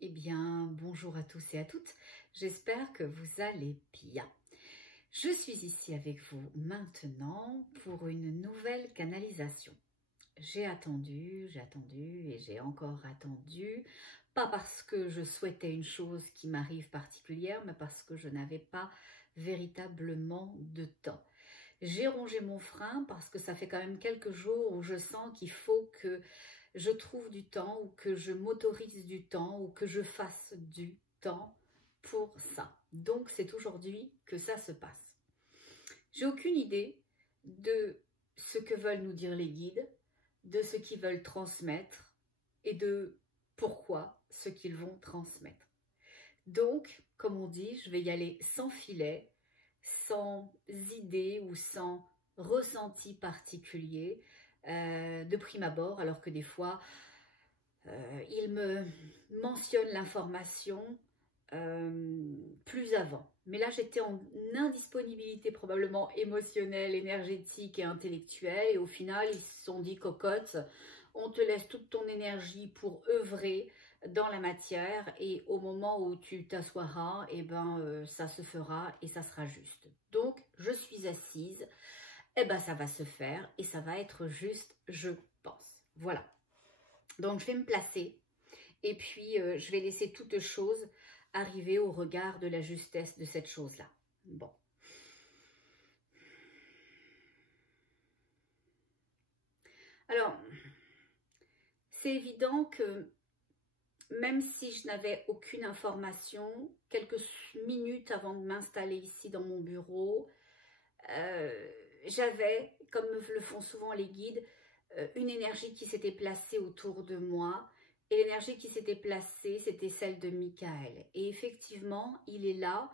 Eh bien, bonjour à tous et à toutes, j'espère que vous allez bien. Je suis ici avec vous maintenant pour une nouvelle canalisation. J'ai attendu et j'ai encore attendu, pas parce que je souhaitais une chose qui m'arrive particulière, mais parce que je n'avais pas véritablement de temps. J'ai rongé mon frein parce que ça fait quand même quelques jours où je sens qu'il faut que je trouve du temps ou que je m'autorise du temps ou que je fasse du temps pour ça. Donc c'est aujourd'hui que ça se passe. J'ai aucune idée de ce que veulent nous dire les guides, de ce qu'ils veulent transmettre et de pourquoi ce qu'ils vont transmettre. Donc, comme on dit, je vais y aller sans filet, sans idée ou sans ressenti particulier de prime abord, alors que des fois, il me mentionne l'information plus avant. Mais là, j'étais en indisponibilité probablement émotionnelle, énergétique et intellectuelle. Et au final, ils se sont dit, cocotte, on te laisse toute ton énergie pour œuvrer dans la matière. Et au moment où tu t'assoiras, eh ben, ça se fera et ça sera juste. Donc, je suis assise. Eh ben, ça va se faire et ça va être juste, je pense. Voilà. Donc, je vais me placer. Et puis, je vais laisser toute chose arriver au regard de la justesse de cette chose-là. Bon. Alors, c'est évident que même si je n'avais aucune information, quelques minutes avant de m'installer ici dans mon bureau, j'avais, comme le font souvent les guides, une énergie qui s'était placée autour de moi. Et l'énergie qui s'était placée, c'était celle de Michael. Et effectivement, il est là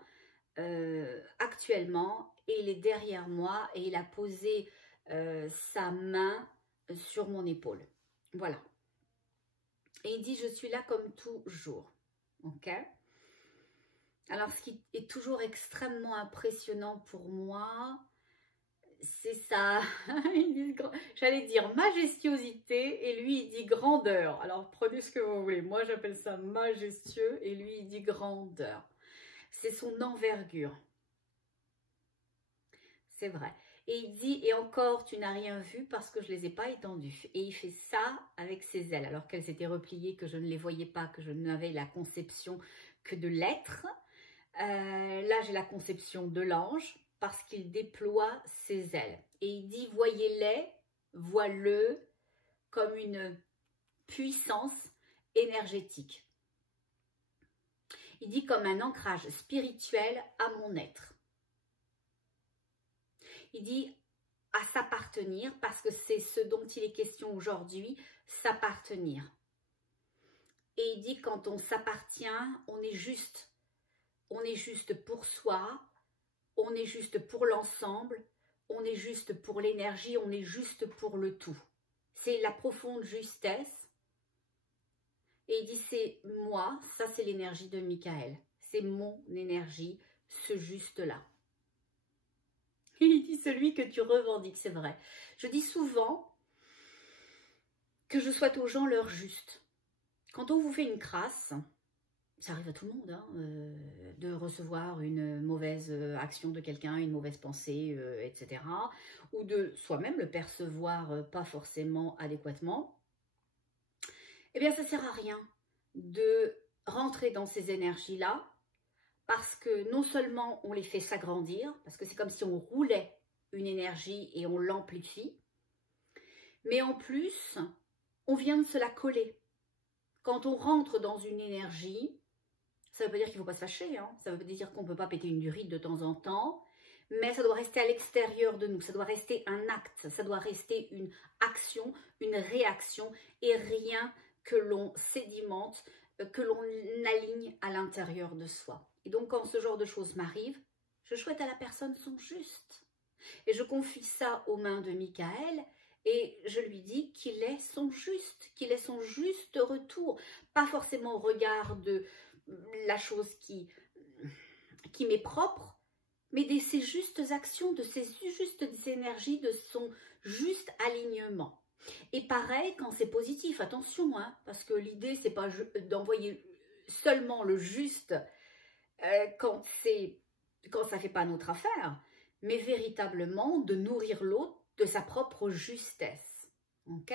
actuellement et il est derrière moi et il a posé sa main sur mon épaule. Voilà. Et il dit, je suis là comme toujours. Ok? Alors, ce qui est toujours extrêmement impressionnant pour moi, c'est ça, j'allais dire majestuosité et lui il dit grandeur. Alors prenez ce que vous voulez, moi j'appelle ça majestueux et lui il dit grandeur. C'est son envergure. C'est vrai. Et il dit, et encore tu n'as rien vu parce que je ne les ai pas étendues. Et il fait ça avec ses ailes alors qu'elles étaient repliées, que je ne les voyais pas, que je n'avais la conception que de l'être. Là j'ai la conception de l'ange, parce qu'il déploie ses ailes. Et il dit, voyez-les, vois-le comme une puissance énergétique. Il dit comme un ancrage spirituel à mon être. Il dit à s'appartenir, parce que c'est ce dont il est question aujourd'hui, s'appartenir. Et il dit quand on s'appartient, on est juste pour soi, on est juste pour l'ensemble, on est juste pour l'énergie, on est juste pour le tout. C'est la profonde justesse. Et il dit, c'est moi, ça c'est l'énergie de Michael. C'est mon énergie, ce juste-là. Il dit, celui que tu revendiques, c'est vrai. Je dis souvent que je souhaite aux gens leur juste. Quand on vous fait une crasse, ça arrive à tout le monde, hein, de recevoir une mauvaise action de quelqu'un, une mauvaise pensée, etc. Ou de soi-même le percevoir pas forcément adéquatement. Eh bien, ça ne sert à rien de rentrer dans ces énergies-là parce que non seulement on les fait s'agrandir, parce que c'est comme si on roulait une énergie et on l'amplifie, mais en plus, on vient de se la coller. Quand on rentre dans une énergie, ça ne veut pas dire qu'il ne faut pas se fâcher, hein. Ça veut pas dire qu'on ne peut pas péter une durite de temps en temps, mais ça doit rester à l'extérieur de nous, ça doit rester un acte, ça doit rester une action, une réaction et rien que l'on sédimente, que l'on aligne à l'intérieur de soi. Et donc quand ce genre de choses m'arrive, je souhaite à la personne son juste. Et je confie ça aux mains de Michael et je lui dis qu'il est son juste retour. Pas forcément au regard de la chose qui m'est propre, mais de ses justes actions, de ses justes énergies, de son juste alignement. Et pareil quand c'est positif, attention, hein, parce que l'idée c'est pas d'envoyer seulement le juste quand ça ne fait pas notre affaire, mais véritablement de nourrir l'autre de sa propre justesse. Ok?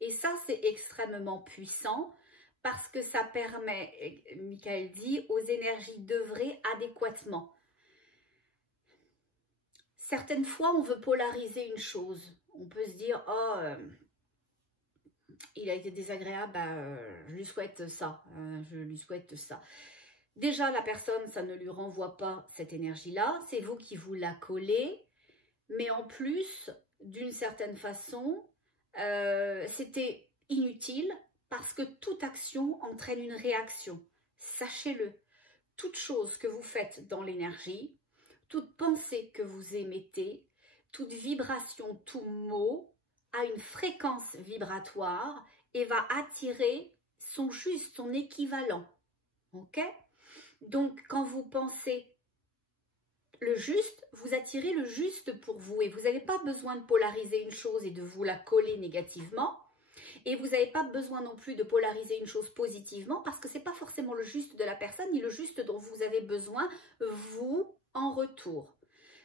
Et ça, c'est extrêmement puissant parce que ça permet, Michael dit, aux énergies d'œuvrer adéquatement. Certaines fois, on veut polariser une chose. On peut se dire, oh, il a été désagréable, je lui souhaite ça, je lui souhaite ça. Déjà, la personne, ça ne lui renvoie pas cette énergie-là, c'est vous qui vous la collez, mais en plus, d'une certaine façon, c'était inutile parce que toute action entraîne une réaction. Sachez-le, toute chose que vous faites dans l'énergie, toute pensée que vous émettez, toute vibration, tout mot a une fréquence vibratoire et va attirer son juste, son équivalent. Ok? Donc, quand vous pensez le juste, vous attirez le juste pour vous et vous n'avez pas besoin de polariser une chose et de vous la coller négativement. Et vous n'avez pas besoin non plus de polariser une chose positivement parce que ce n'est pas forcément le juste de la personne ni le juste dont vous avez besoin, vous, en retour.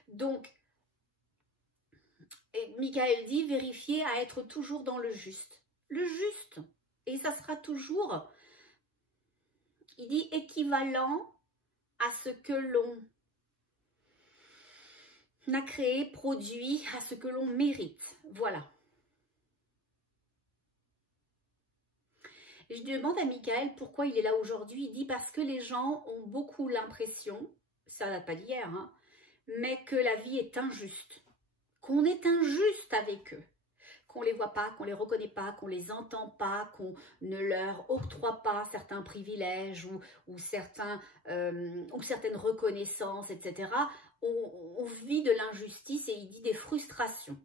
Donc, Michael dit, vérifiez à être toujours dans le juste. Le juste. Et ça sera toujours, il dit, équivalent à ce que l'on a créé, produit, à ce que l'on mérite. Voilà. Je demande à Michael pourquoi il est là aujourd'hui. Il dit parce que les gens ont beaucoup l'impression, ça date pas d'hier, hein, mais que la vie est injuste. Qu'on est injuste avec eux. Qu'on ne les voit pas, qu'on ne les reconnaît pas, qu'on ne les entend pas, qu'on ne leur octroie pas certains privilèges ou certaines reconnaissances, etc. On vit de l'injustice et il dit des frustrations.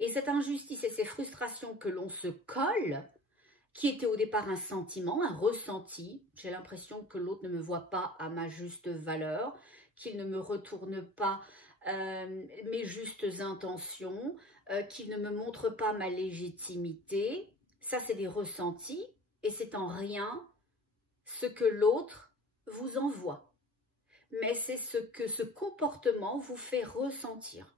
Et cette injustice et ces frustrations que l'on se colle, qui était au départ un sentiment, un ressenti, j'ai l'impression que l'autre ne me voit pas à ma juste valeur, qu'il ne me retourne pas mes justes intentions, qu'il ne me montre pas ma légitimité. Ça, c'est des ressentis et c'est en rien ce que l'autre vous envoie. Mais c'est ce que ce comportement vous fait ressentir.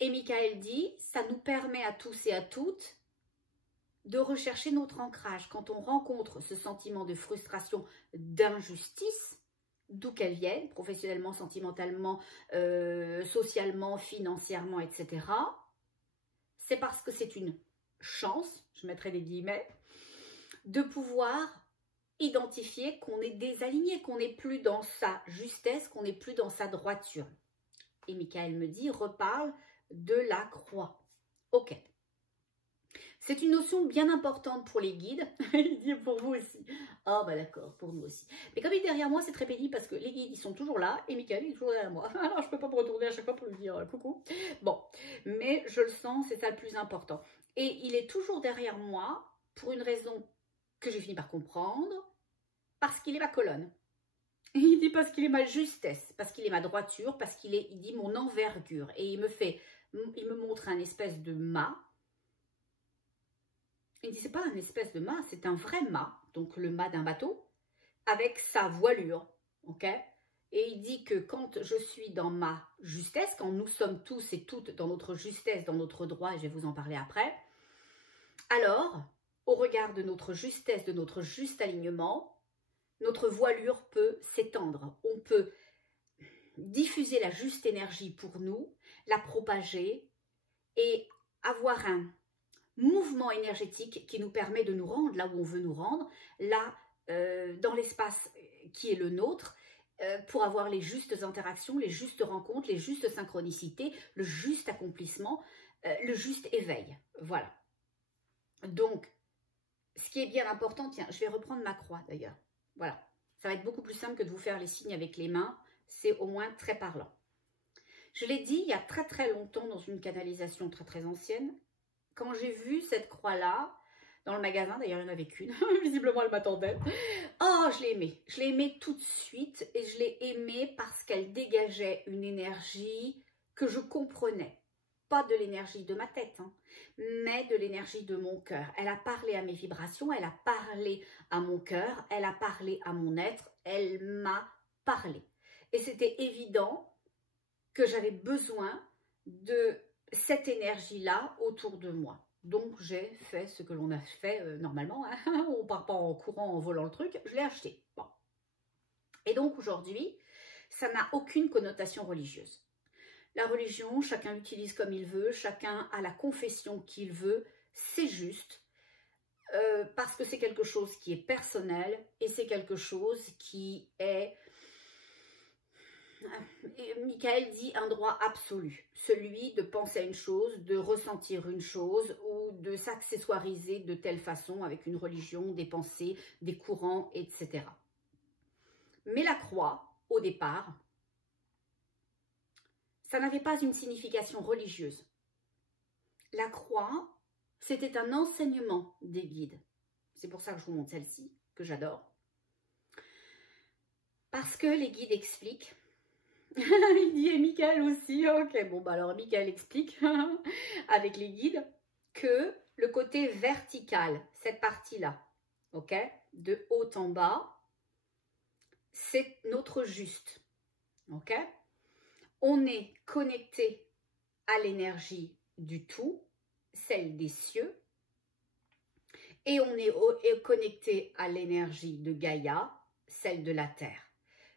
Et Michael dit, ça nous permet à tous et à toutes de rechercher notre ancrage. Quand on rencontre ce sentiment de frustration, d'injustice, d'où qu'elle vienne, professionnellement, sentimentalement, socialement, financièrement, etc., c'est parce que c'est une chance, je mettrai des guillemets, de pouvoir identifier qu'on est désaligné, qu'on n'est plus dans sa justesse, qu'on n'est plus dans sa droiture. Et Michael me dit, reparle de la croix. Ok. C'est une notion bien importante pour les guides. Il dit pour vous aussi. Ah bah d'accord, pour nous aussi. Mais comme il est derrière moi, c'est très pénible parce que les guides, ils sont toujours là et Michael, il est toujours derrière moi. Alors je ne peux pas me retourner à chaque fois pour lui dire coucou. Bon, mais je le sens, c'est ça le plus important. Et il est toujours derrière moi pour une raison que j'ai fini par comprendre, parce qu'il est ma colonne. Et il dit parce qu'il est ma justesse, parce qu'il est ma droiture, parce qu'il est, il dit mon envergure. Et il me montre un espèce de mât. Il dit, c'est pas un espèce de mât, c'est un vrai mât, donc le mât d'un bateau, avec sa voilure, ok? Et il dit que quand je suis dans ma justesse, quand nous sommes tous et toutes dans notre justesse, dans notre droit, et je vais vous en parler après, alors, au regard de notre justesse, de notre juste alignement, notre voilure peut s'étendre. On peut diffuser la juste énergie pour nous, la propager et avoir un mouvement énergétique qui nous permet de nous rendre là où on veut nous rendre, là dans l'espace qui est le nôtre, pour avoir les justes interactions, les justes rencontres, les justes synchronicités, le juste accomplissement, le juste éveil. Voilà. Donc, ce qui est bien important, tiens, je vais reprendre ma croix d'ailleurs. Voilà. Ça va être beaucoup plus simple que de vous faire les signes avec les mains. C'est au moins très parlant. Je l'ai dit il y a très très longtemps dans une canalisation très très ancienne. Quand j'ai vu cette croix-là, dans le magasin, d'ailleurs il n'y en avait qu'une, visiblement elle m'attendait. Oh, je l'ai aimée. Je l'ai aimée tout de suite et je l'ai aimée parce qu'elle dégageait une énergie que je comprenais. pas de l'énergie de ma tête, hein, mais de l'énergie de mon cœur. Elle a parlé à mes vibrations, elle a parlé à mon cœur, elle a parlé à mon être, elle m'a parlé. Et c'était évident que j'avais besoin de cette énergie-là autour de moi. Donc, j'ai fait ce que l'on a fait normalement. Hein. On ne part pas en courant, en volant le truc. Je l'ai acheté. Bon. Et donc, aujourd'hui, ça n'a aucune connotation religieuse. La religion, chacun l'utilise comme il veut. Chacun a la confession qu'il veut. C'est juste. Parce que c'est quelque chose qui est personnel. Et c'est quelque chose qui est... Michael dit un droit absolu, celui de penser à une chose, de ressentir une chose ou de s'accessoiriser de telle façon avec une religion, des pensées, des courants, etc. Mais la croix, au départ, ça n'avait pas une signification religieuse. La croix, c'était un enseignement des guides. C'est pour ça que je vous montre celle-ci, que j'adore. Parce que les guides expliquent. Il dit, et Michael aussi, ok, bon, bah alors Michael explique avec les guides que le côté vertical, cette partie-là, ok, de haut en bas, c'est notre juste, ok. On est connecté à l'énergie du tout, celle des cieux, et on est connecté à l'énergie de Gaïa, celle de la terre.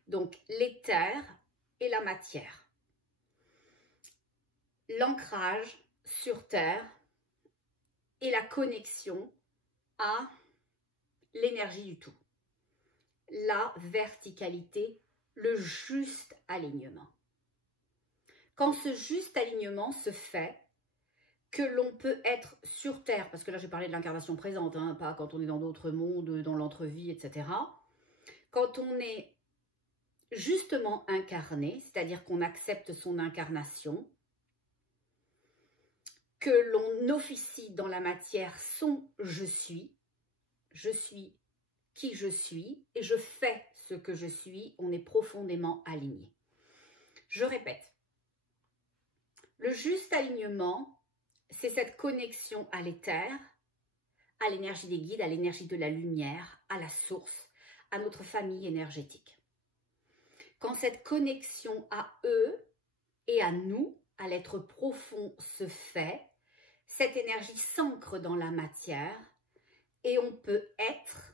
Donc, l'éther et la matière. L'ancrage sur terre et la connexion à l'énergie du tout. La verticalité, le juste alignement. Quand ce juste alignement se fait, que l'on peut être sur terre, parce que là j'ai parlé de l'incarnation présente, hein, pas quand on est dans d'autres mondes, dans l'entre-vie, etc. Quand on est justement incarné, c'est-à-dire qu'on accepte son incarnation, que l'on officie dans la matière son je suis qui je suis et je fais ce que je suis, on est profondément aligné. Je répète, le juste alignement, c'est cette connexion à l'éther, à l'énergie des guides, à l'énergie de la lumière, à la source, à notre famille énergétique. Quand cette connexion à eux et à nous, à l'être profond, se fait, cette énergie s'ancre dans la matière et on peut être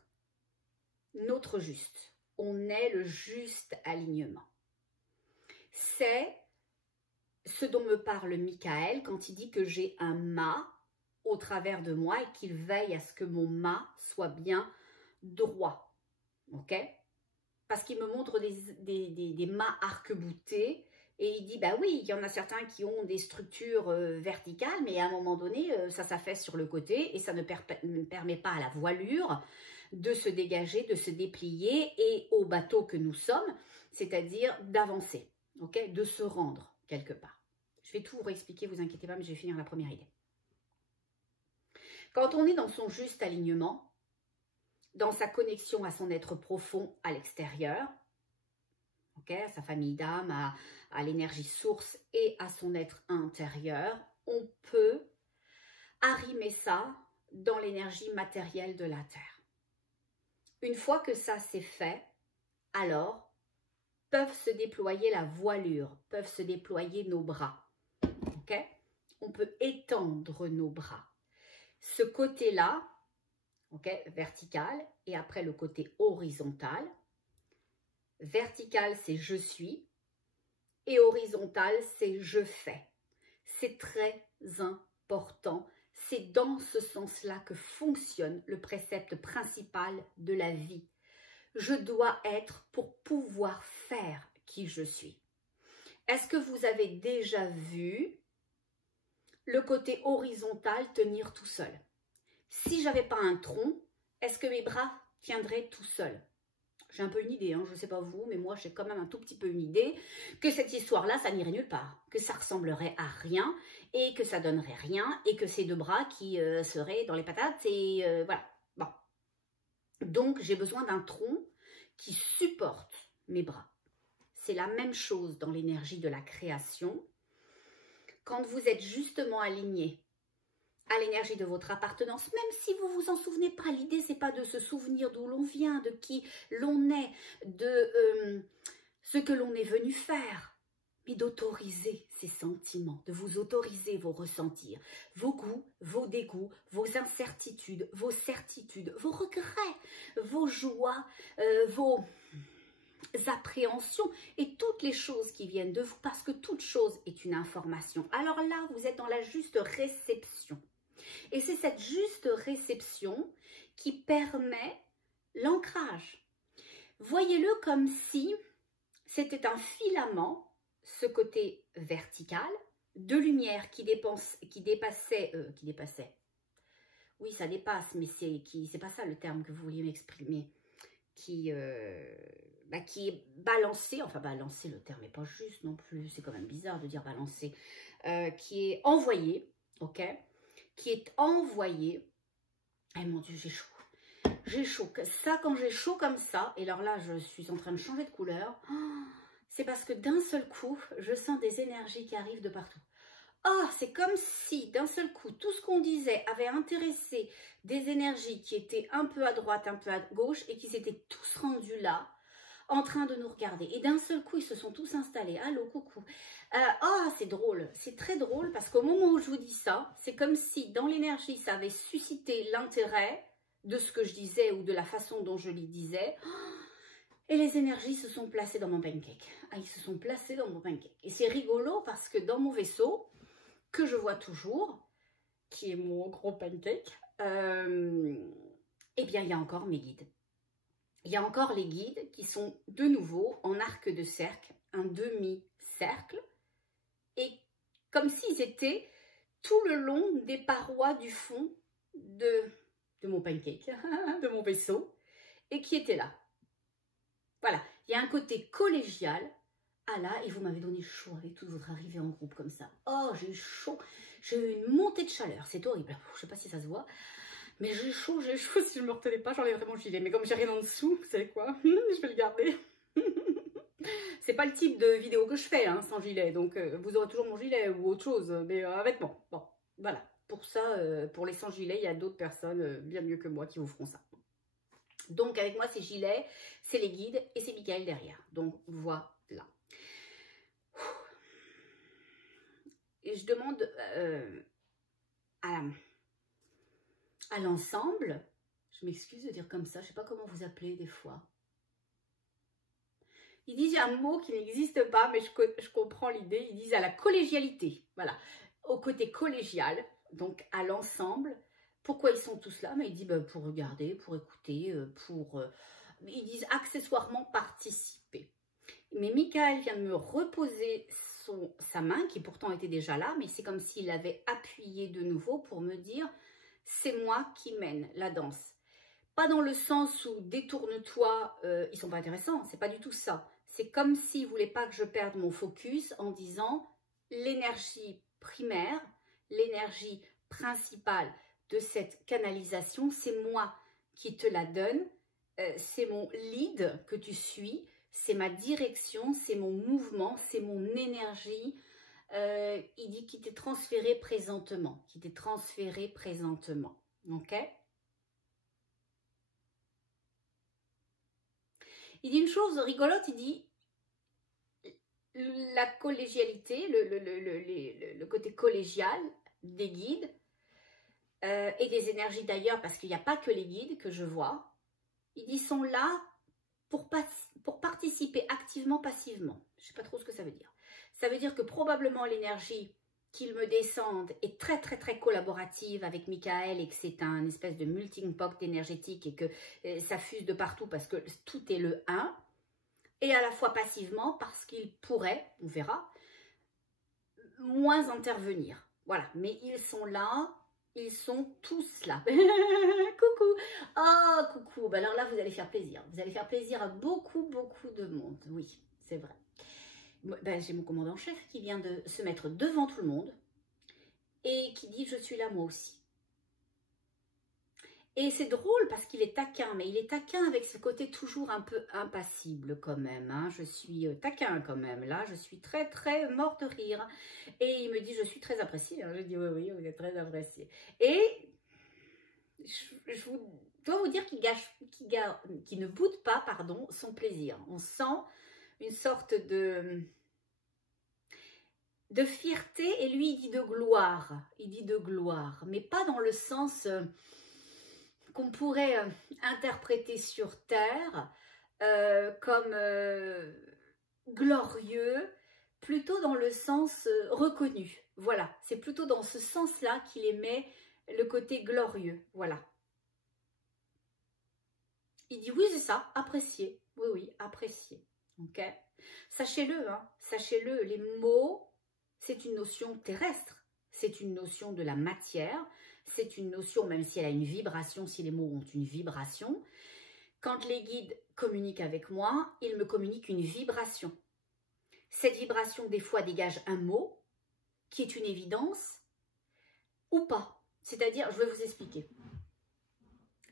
notre juste. On est le juste alignement. C'est ce dont me parle Michael quand il dit que j'ai un mât au travers de moi et qu'il veille à ce que mon mât soit bien droit. Ok ? Parce qu'il me montre des mâts arc-boutés et il dit, bah oui, il y en a certains qui ont des structures verticales, mais à un moment donné, ça s'affaisse sur le côté et ça ne permet pas à la voilure de se dégager, de se déplier et au bateau que nous sommes, c'est-à-dire d'avancer, ok, de se rendre quelque part. Je vais tout vous réexpliquer, vous inquiétez pas, mais je vais finir la première idée. Quand on est dans son juste alignement, dans sa connexion à son être profond à l'extérieur, okay, à sa famille d'âme, à l'énergie source et à son être intérieur, on peut arrimer ça dans l'énergie matérielle de la Terre. Une fois que ça c'est fait, alors peuvent se déployer la voilure, peuvent se déployer nos bras. Okay? On peut étendre nos bras. Ce côté-là, okay, vertical, et après le côté horizontal. Vertical, c'est je suis, et horizontal, c'est je fais. C'est très important. C'est dans ce sens-là que fonctionne le précepte principal de la vie. Je dois être pour pouvoir faire qui je suis. Est-ce que vous avez déjà vu le côté horizontal tenir tout seul? Si je n'avais pas un tronc, est-ce que mes bras tiendraient tout seuls? J'ai un peu une idée, hein, je ne sais pas vous, mais moi j'ai quand même un tout petit peu une idée que cette histoire-là, ça n'irait nulle part, que ça ressemblerait à rien et que ça donnerait rien et que ces deux bras qui seraient dans les patates et voilà. Bon. Donc j'ai besoin d'un tronc qui supporte mes bras. C'est la même chose dans l'énergie de la création. quand vous êtes justement aligné à l'énergie de votre appartenance, même si vous vous en souvenez pas, l'idée c'est pas de se souvenir d'où l'on vient, de qui l'on est, de ce que l'on est venu faire, mais d'autoriser ces sentiments, de vous autoriser vos ressentir, vos goûts, vos dégoûts, vos incertitudes, vos certitudes, vos regrets, vos joies, vos appréhensions et toutes les choses qui viennent de vous, parce que toute chose est une information. Alors là, vous êtes dans la juste réception. Et c'est cette juste réception qui permet l'ancrage. Voyez-le comme si c'était un filament, ce côté vertical, de lumière qui dépassait, oui ça dépasse, mais c'est pas ça le terme que vous vouliez m'exprimer, qui est balancé, enfin balancé, le terme n'est pas juste non plus, c'est quand même bizarre de dire balancé, qui est envoyé, ok, qui est envoyé, eh mon Dieu, j'ai chaud, ça quand j'ai chaud comme ça, et alors là je suis en train de changer de couleur, c'est parce que d'un seul coup, je sens des énergies qui arrivent de partout. Oh, c'est comme si d'un seul coup, tout ce qu'on disait avait intéressé des énergies qui étaient un peu à droite, un peu à gauche, et qui s'étaient tous rendus là, en train de nous regarder. Et d'un seul coup, ils se sont tous installés. Allô, coucou. C'est drôle. C'est très drôle parce qu'au moment où je vous dis ça, c'est comme si dans l'énergie, ça avait suscité l'intérêt de ce que je disais ou de la façon dont je les disais. Et les énergies se sont placées dans mon pancake. Ah, ils se sont placés dans mon pancake. Et c'est rigolo parce que dans mon vaisseau, que je vois toujours, qui est mon gros pancake, eh bien, il y a encore mes guides. Il y a encore les guides qui sont de nouveau en arc de cercle, un demi-cercle, et comme s'ils étaient tout le long des parois du fond de mon pancake, de mon vaisseau, et qui étaient là. Voilà, il y a un côté collégial. Ah là, et vous m'avez donné chaud avec toute votre arrivée en groupe comme ça. Oh, j'ai eu chaud, j'ai eu une montée de chaleur, c'est horrible. Je sais pas si ça se voit, mais j'ai chaud, si je me retenais pas, j'enlèverais mon gilet. Mais comme j'ai rien en dessous, vous savez quoi, je vais le garder. C'est pas le type de vidéo que je fais, hein, sans gilet, donc vous aurez toujours mon gilet ou autre chose, mais un vêtement. Bon, voilà, pour ça, pour les sans gilet, il y a d'autres personnes bien mieux que moi qui vous feront ça. Donc avec moi, c'est gilet, c'est les guides et c'est Michael derrière. Donc voilà. Et je demande à l'ensemble, je m'excuse de dire comme ça, je ne sais pas comment vous appelez des fois. Ils disent un mot qui n'existe pas, mais je comprends l'idée. Ils disent à la collégialité, voilà, au côté collégial, donc à l'ensemble. Pourquoi ils sont tous là? Mais ils disent pour regarder, pour écouter, ils disent accessoirement participer. Mais Michael vient de me reposer sa main, qui pourtant était déjà là, mais c'est comme s'il avait appuyé de nouveau pour me dire « c'est moi qui mène la danse ». Pas dans le sens où « détourne-toi, ils sont pas intéressants », c'est pas du tout ça. C'est comme s'il ne voulait pas que je perde mon focus en disant « l'énergie primaire, l'énergie principale de cette canalisation, c'est moi qui te la donne, c'est mon lead que tu suis ». C'est ma direction, c'est mon mouvement, c'est mon énergie. Il dit qu'il t'est transféré présentement. Ok? Il dit une chose rigolote, il dit la collégialité, le côté collégial des guides et des énergies d'ailleurs, parce qu'il n'y a pas que les guides que je vois. Il dit sont là pour participer activement, passivement. Je ne sais pas trop ce que ça veut dire. Ça veut dire que probablement l'énergie qu'ils me descendent est très, très, très collaborative avec Michael et que c'est un espèce de melting pot énergétique et que ça fuse de partout parce que tout est le 1. Et à la fois passivement parce qu'il pourrait, on verra, moins intervenir. Voilà, mais ils sont là. Ils sont tous là. Coucou. Oh, coucou. Bah alors là, vous allez faire plaisir. Vous allez faire plaisir à beaucoup, beaucoup de monde. Oui, c'est vrai. Ben, j'ai mon commandant chef qui vient de se mettre devant tout le monde et qui dit « je suis là moi aussi ». Et c'est drôle parce qu'il est taquin, mais il est taquin avec ce côté toujours un peu impassible quand même. Hein. Je suis taquin quand même, là, je suis très très morte de rire. Et il me dit, je suis très appréciée. Hein. Je dis, oui, oui, vous êtes très appréciée. Et je dois vous dire qu'il ne boude pas, pardon, son plaisir. On sent une sorte de fierté et lui, il dit de gloire. Il dit de gloire, mais pas dans le sens... qu'on pourrait interpréter sur Terre comme glorieux, plutôt dans le sens reconnu. Voilà, c'est plutôt dans ce sens-là qu'il aimait le côté glorieux. Voilà. Il dit oui, c'est ça, apprécier. Oui, oui, apprécier. Ok. Sachez-le, hein, sachez-le, les mots, c'est une notion terrestre. C'est une notion de la matière. C'est une notion, même si elle a une vibration, si les mots ont une vibration. Quand les guides communiquent avec moi, ils me communiquent une vibration. Cette vibration, des fois, dégage un mot qui est une évidence ou pas. C'est-à-dire, je vais vous expliquer.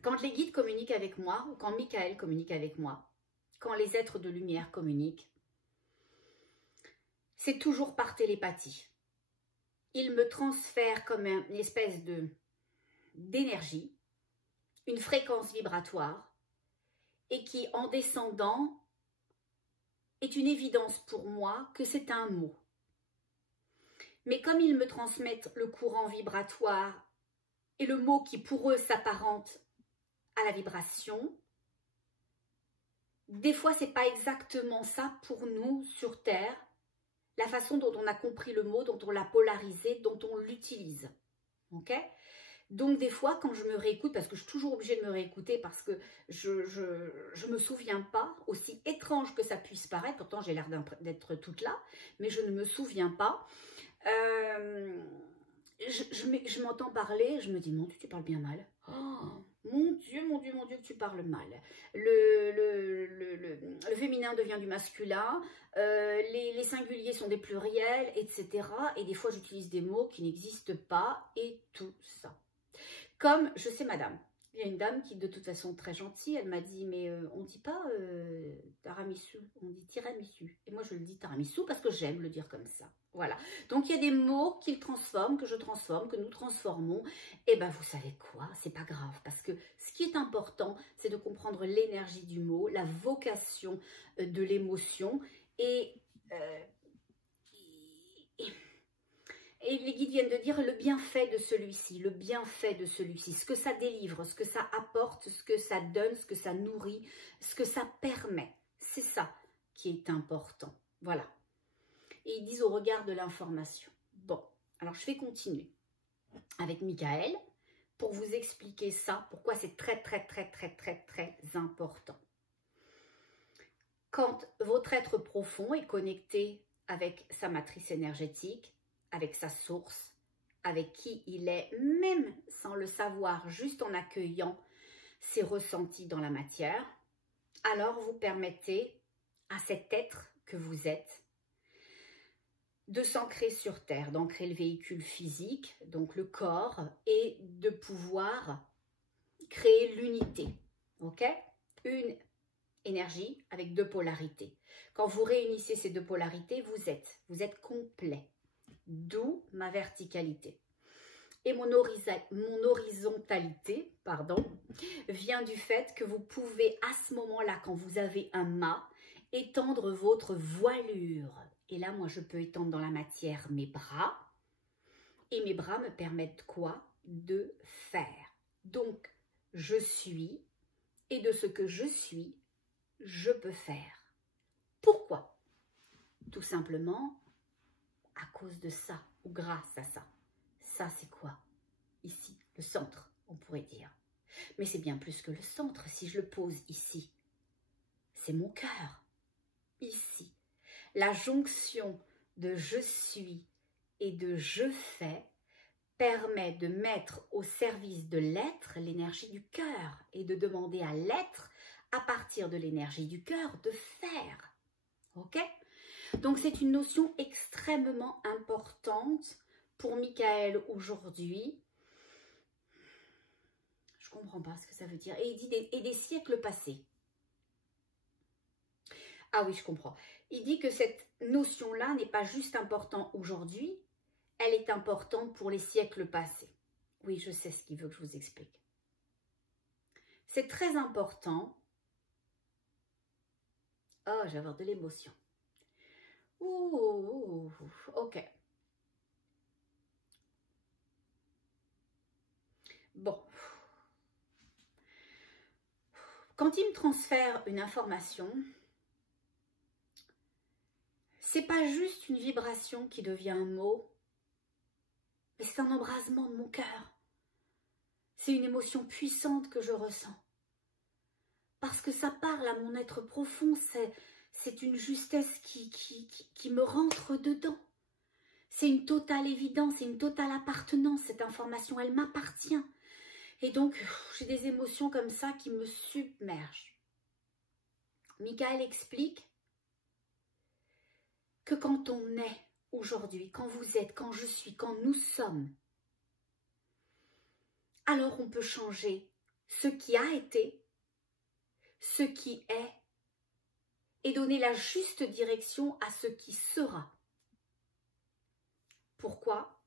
Quand les guides communiquent avec moi, ou quand Michael communique avec moi, quand les êtres de lumière communiquent, c'est toujours par télépathie. Ils me transfèrent comme une espèce d'énergie, une fréquence vibratoire, et qui, en descendant, est une évidence pour moi que c'est un mot. Mais comme ils me transmettent le courant vibratoire et le mot qui pour eux s'apparente à la vibration, des fois c'est pas exactement ça pour nous sur Terre, la façon dont on a compris le mot, dont on l'a polarisé, dont on l'utilise. Ok ? Donc des fois quand je me réécoute, parce que je suis toujours obligée de me réécouter parce que je me souviens pas, aussi étrange que ça puisse paraître, pourtant j'ai l'air d'être toute là, mais je ne me souviens pas. Je m'entends parler, je me dis mon Dieu, tu parles bien mal. Oh, mon Dieu, que tu parles mal. Le féminin devient du masculin, les singuliers sont des pluriels, etc. Et des fois j'utilise des mots qui n'existent pas et tout ça. Comme, je sais madame, il y a une dame qui de toute façon très gentille, elle m'a dit mais on ne dit pas tiramisu, on dit tiramisu. Et moi je le dis tiramisu parce que j'aime le dire comme ça. Voilà, donc il y a des mots qu'ils transforment, que je transforme, que nous transformons. Et ben vous savez quoi, c'est pas grave parce que ce qui est important, c'est de comprendre l'énergie du mot, la vocation de l'émotion et les guides viennent de dire le bienfait de celui-ci, le bienfait de celui-ci, ce que ça délivre, ce que ça apporte, ce que ça donne, ce que ça nourrit, ce que ça permet. C'est ça qui est important. Voilà. Et ils disent au regard de l'information. Bon, alors je vais continuer avec Michael pour vous expliquer ça, pourquoi c'est très important. Quand votre être profond est connecté avec sa matrice énergétique, avec sa source, avec qui il est, même sans le savoir, juste en accueillant ses ressentis dans la matière, alors vous permettez à cet être que vous êtes de s'ancrer sur Terre, d'ancrer le véhicule physique, donc le corps, et de pouvoir créer l'unité, ok? Une énergie avec deux polarités. Quand vous réunissez ces deux polarités, vous êtes complet. D'où ma verticalité. Et mon horizontalité, pardon, vient du fait que vous pouvez à ce moment-là, quand vous avez un mât, étendre votre voilure. Et là, moi, je peux étendre dans la matière mes bras. Et mes bras me permettent quoi? De faire. Donc, je suis, et de ce que je suis, je peux faire. Pourquoi? Tout simplement à cause de ça, ou grâce à ça. Ça, c'est quoi? Ici, le centre, on pourrait dire. Mais c'est bien plus que le centre, si je le pose ici. C'est mon cœur, ici. La jonction de je suis et de je fais permet de mettre au service de l'être l'énergie du cœur et de demander à l'être, à partir de l'énergie du cœur, de faire. Ok? Donc, c'est une notion extrêmement importante pour Michael aujourd'hui. Je comprends pas ce que ça veut dire. Et il dit et des siècles passés. Ah oui, je comprends. Il dit que cette notion-là n'est pas juste importante aujourd'hui, elle est importante pour les siècles passés. Oui, je sais ce qu'il veut que je vous explique. C'est très important. Oh, je vais avoir de l'émotion. Ouh, ok. Bon. Quand il me transfère une information, c'est pas juste une vibration qui devient un mot, mais c'est un embrasement de mon cœur. C'est une émotion puissante que je ressens. Parce que ça parle à mon être profond, c'est une justesse qui me rentre dedans. C'est une totale évidence, c'est une totale appartenance. Cette information, elle m'appartient. Et donc, j'ai des émotions comme ça qui me submergent. Michael explique que quand on est aujourd'hui, quand vous êtes, quand je suis, quand nous sommes, alors on peut changer ce qui a été, ce qui est, et donner la juste direction à ce qui sera. Pourquoi?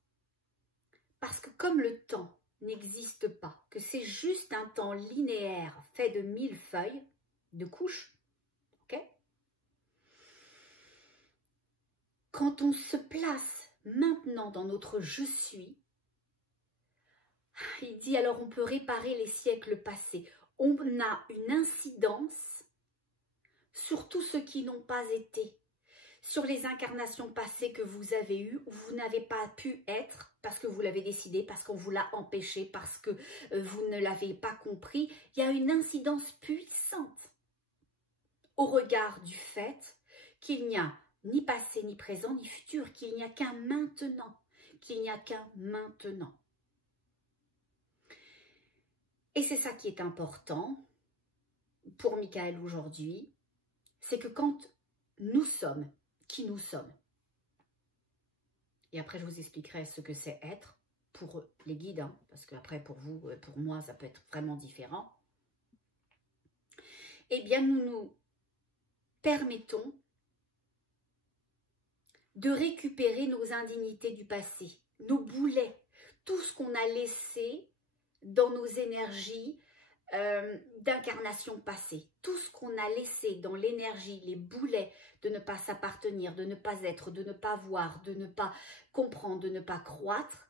Parce que comme le temps n'existe pas, que c'est juste un temps linéaire fait de 1000 feuilles, de couches, ok? Quand on se place maintenant dans notre « je suis », il dit alors on peut réparer les siècles passés. On a une incidence sur tout ce qui n'ont pas été, sur les incarnations passées que vous avez eues, où vous n'avez pas pu être, parce que vous l'avez décidé, parce qu'on vous l'a empêché, parce que vous ne l'avez pas compris. Il y a une incidence puissante au regard du fait qu'il n'y a ni passé, ni présent, ni futur, qu'il n'y a qu'un maintenant, qu'il n'y a qu'un maintenant. Et c'est ça qui est important pour Michael aujourd'hui, c'est que quand nous sommes qui nous sommes, et après je vous expliquerai ce que c'est être pour les guides, hein, parce qu'après pour vous, pour moi, ça peut être vraiment différent, eh bien nous nous permettons de récupérer nos indignités du passé, nos boulets, tout ce qu'on a laissé dans nos énergies d'incarnation passée, tout ce qu'on a laissé dans l'énergie, les boulets de ne pas s'appartenir, de ne pas être, de ne pas voir, de ne pas comprendre, de ne pas croître,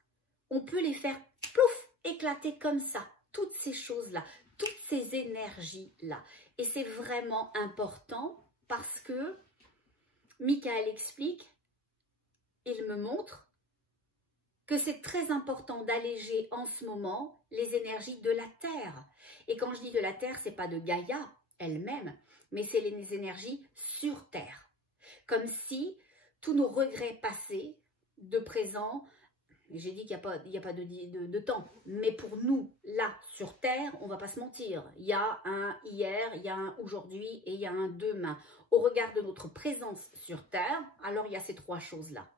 on peut les faire plouf, éclater comme ça, toutes ces choses-là, toutes ces énergies-là. Et c'est vraiment important parce que Michael explique, il me montre que c'est très important d'alléger en ce moment les énergies de la Terre. Et quand je dis de la Terre, ce n'est pas de Gaïa elle-même, mais c'est les énergies sur Terre. Comme si tous nos regrets passés, de présent, j'ai dit qu'il n'y a pas de temps, mais pour nous, là, sur Terre, on ne va pas se mentir. Il y a un hier, il y a un aujourd'hui et il y a un demain. Au regard de notre présence sur Terre, alors il y a ces trois choses-là.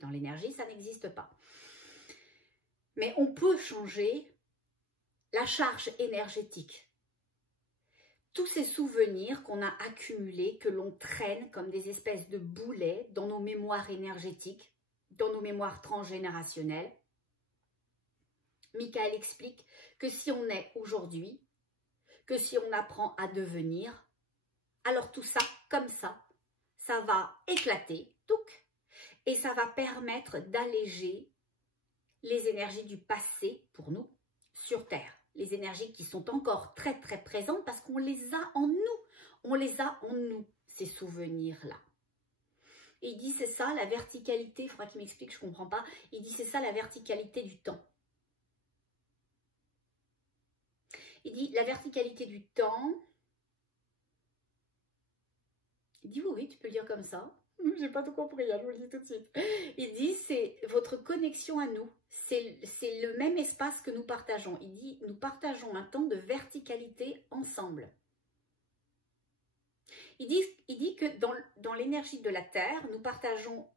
Dans l'énergie, ça n'existe pas. Mais on peut changer la charge énergétique. Tous ces souvenirs qu'on a accumulés, que l'on traîne comme des espèces de boulets dans nos mémoires énergétiques, dans nos mémoires transgénérationnelles. Michael explique que si on est aujourd'hui, que si on apprend à devenir, alors tout ça, comme ça va éclater, touc, et ça va permettre d'alléger les énergies du passé pour nous sur Terre. Les énergies qui sont encore très très présentes parce qu'on les a en nous. On les a en nous, ces souvenirs-là. Et il dit c'est ça la verticalité, il faudra qu'il m'explique, je ne comprends pas. Il dit c'est ça la verticalité du temps. Il dit la verticalité du temps. Il dit oui, tu peux le dire comme ça. J'ai pas tout compris, hein, je vous le dis tout de suite. Il dit, c'est votre connexion à nous. C'est le même espace que nous partageons. Il dit, nous partageons un temps de verticalité ensemble. Il dit que dans l'énergie de la Terre, nous partageons,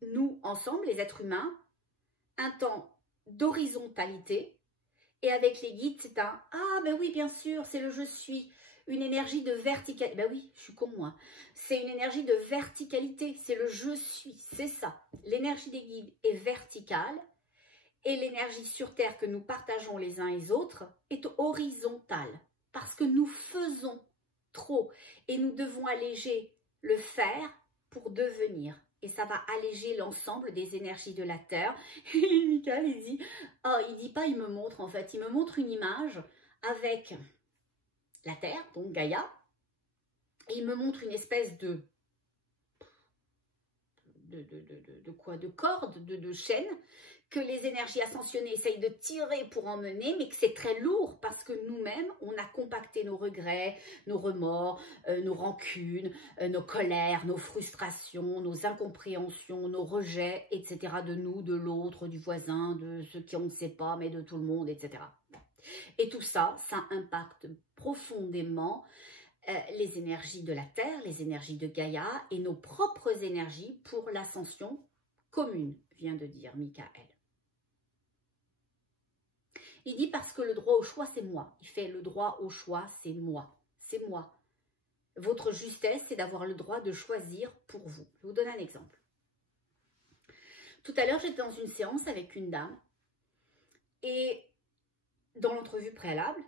nous, ensemble, les êtres humains, un temps d'horizontalité Et avec les guides, c'est un « Ah, ben oui, bien sûr, c'est le je suis ». Une énergie de verticalité. Ben oui, je suis con moi. C'est une énergie de verticalité. C'est le je suis. C'est ça. L'énergie des guides est verticale et l'énergie sur Terre que nous partageons les uns et les autres est horizontale. Parce que nous faisons trop et nous devons alléger le faire pour devenir. Et ça va alléger l'ensemble des énergies de la Terre. Et Michael, il dit, oh, il dit pas, il me montre en fait. Il me montre une image avec la Terre, donc Gaïa, et il me montre une espèce de corde, de chaîne, que les énergies ascensionnées essayent de tirer pour emmener, mais que c'est très lourd parce que nous-mêmes, on a compacté nos regrets, nos remords, nos rancunes, nos colères, nos frustrations, nos incompréhensions, nos rejets, etc. de nous, de l'autre, du voisin, de ceux qui on ne sait pas, mais de tout le monde, etc. Et tout ça, ça impacte profondément les énergies de la Terre, les énergies de Gaïa et nos propres énergies pour l'ascension commune, vient de dire Michael. Il dit parce que le droit au choix, c'est moi. Il fait le droit au choix, c'est moi. C'est moi. Votre justesse, c'est d'avoir le droit de choisir pour vous. Je vous donne un exemple. Tout à l'heure, j'étais dans une séance avec une dame et dans l'entrevue préalable,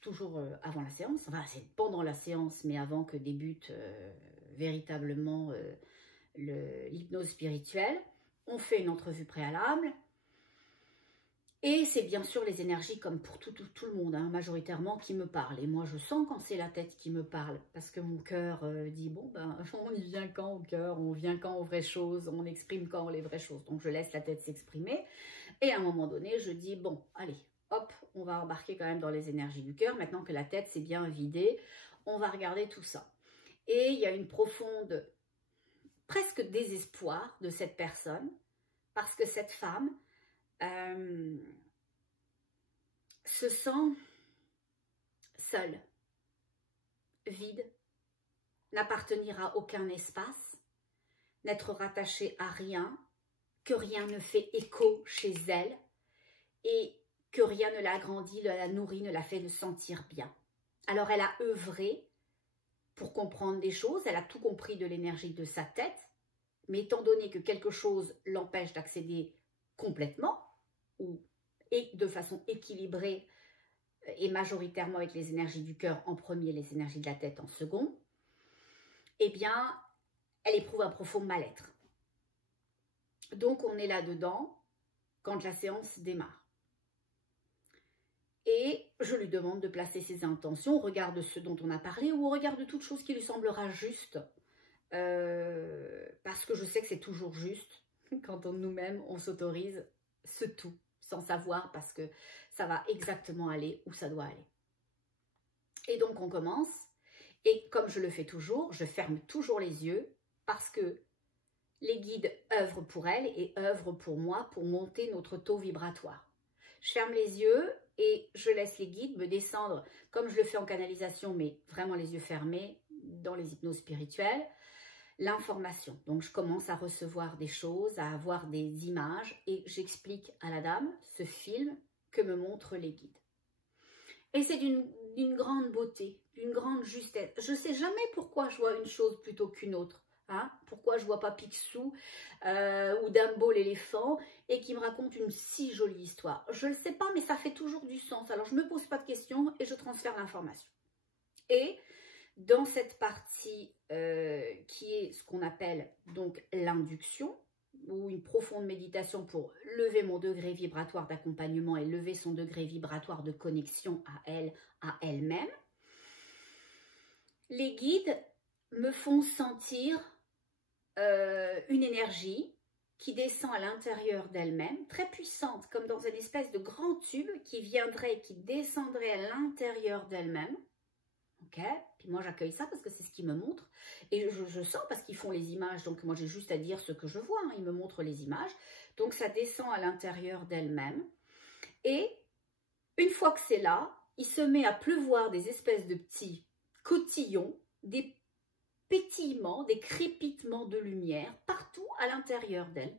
toujours avant la séance, enfin c'est pendant la séance, mais avant que débute véritablement l'hypnose spirituelle, on fait une entrevue préalable. Et c'est bien sûr les énergies, comme pour tout le monde, hein, majoritairement, qui me parlent. Et moi, je sens quand c'est la tête qui me parle, parce que mon cœur dit, bon, ben, on y vient quand au cœur, on vient quand aux vraies choses, on exprime quand les vraies choses. Donc, je laisse la tête s'exprimer. Et à un moment donné, je dis, bon, allez, hop, on va embarquer quand même dans les énergies du cœur. Maintenant que la tête s'est bien vidée, on va regarder tout ça. Et il y a une profonde, presque désespoir de cette personne, parce que cette femme se sent seule, vide, n'appartenir à aucun espace, n'être rattachée à rien, que rien ne fait écho chez elle et que rien ne l'a agrandie, ne la nourrit, ne la fait sentir bien. Alors elle a œuvré pour comprendre des choses, elle a tout compris de l'énergie de sa tête, mais étant donné que quelque chose l'empêche d'accéder complètement, et de façon équilibrée et majoritairement avec les énergies du cœur en premier, les énergies de la tête en second, eh bien, elle éprouve un profond mal-être. Donc, on est là-dedans quand la séance démarre. Et je lui demande de placer ses intentions au regard de ce dont on a parlé ou au regard de toute chose qui lui semblera juste, parce que je sais que c'est toujours juste quand nous-mêmes, on s'autorise ce tout, sans savoir, parce que ça va exactement aller où ça doit aller. Et donc on commence, et comme je le fais toujours, je ferme toujours les yeux, parce que les guides œuvrent pour elle et œuvrent pour moi, pour monter notre taux vibratoire. Je ferme les yeux et je laisse les guides me descendre, comme je le fais en canalisation, mais vraiment les yeux fermés, dans les hypnoses spirituelles, l'information. Donc, je commence à recevoir des choses, à avoir des images et j'explique à la dame ce film que me montrent les guides. Et c'est d'une grande beauté, d'une grande justesse. Je ne sais jamais pourquoi je vois une chose plutôt qu'une autre. Hein? Pourquoi je ne vois pas Picsou ou Dumbo l'éléphant et qui me raconte une si jolie histoire. Je ne le sais pas, mais ça fait toujours du sens. Alors, je ne me pose pas de questions et je transfère l'information. Et dans cette partie qui est ce qu'on appelle donc l'induction, ou une profonde méditation pour lever mon degré vibratoire d'accompagnement et lever son degré vibratoire de connexion à elle, à elle-même, les guides me font sentir une énergie qui descend à l'intérieur d'elle-même, très puissante, comme dans une espèce de grand tube qui viendrait, qui descendrait à l'intérieur d'elle-même. Ok, puis moi j'accueille ça parce que c'est ce qu'ils me montrent et je sens parce qu'ils font les images, donc moi j'ai juste à dire ce que je vois, hein. Ils me montrent les images, donc ça descend à l'intérieur d'elle-même et une fois que c'est là, il se met à pleuvoir des espèces de petits cotillons, des pétillements, des crépitements de lumière partout à l'intérieur d'elle.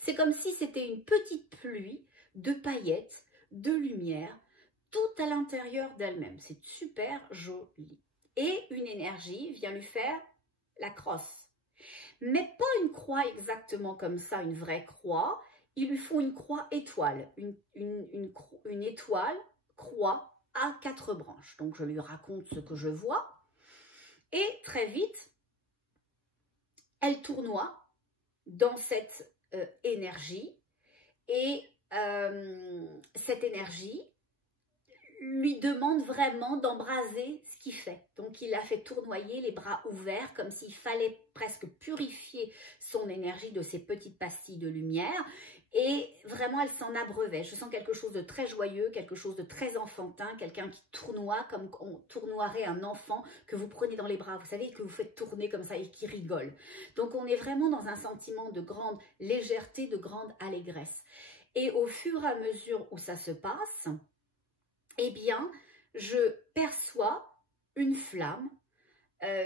C'est comme si c'était une petite pluie de paillettes, de lumière, tout à l'intérieur d'elle-même. C'est super joli. Et une énergie vient lui faire la crosse. Mais pas une croix exactement comme ça, une vraie croix. Ils lui font une croix étoile, une étoile, croix à 4 branches. Donc je lui raconte ce que je vois. Et très vite, elle tournoie dans cette énergie. Et cette énergie lui demande vraiment d'embraser ce qu'il fait. Donc il la fait tournoyer les bras ouverts comme s'il fallait presque purifier son énergie de ces petites pastilles de lumière. Et vraiment, elle s'en abreuvait. Je sens quelque chose de très joyeux, quelque chose de très enfantin, quelqu'un qui tournoie comme on tournoierait un enfant que vous prenez dans les bras, vous savez, que vous faites tourner comme ça et qui rigole. Donc on est vraiment dans un sentiment de grande légèreté, de grande allégresse. Et au fur et à mesure où ça se passe, eh bien, je perçois une flamme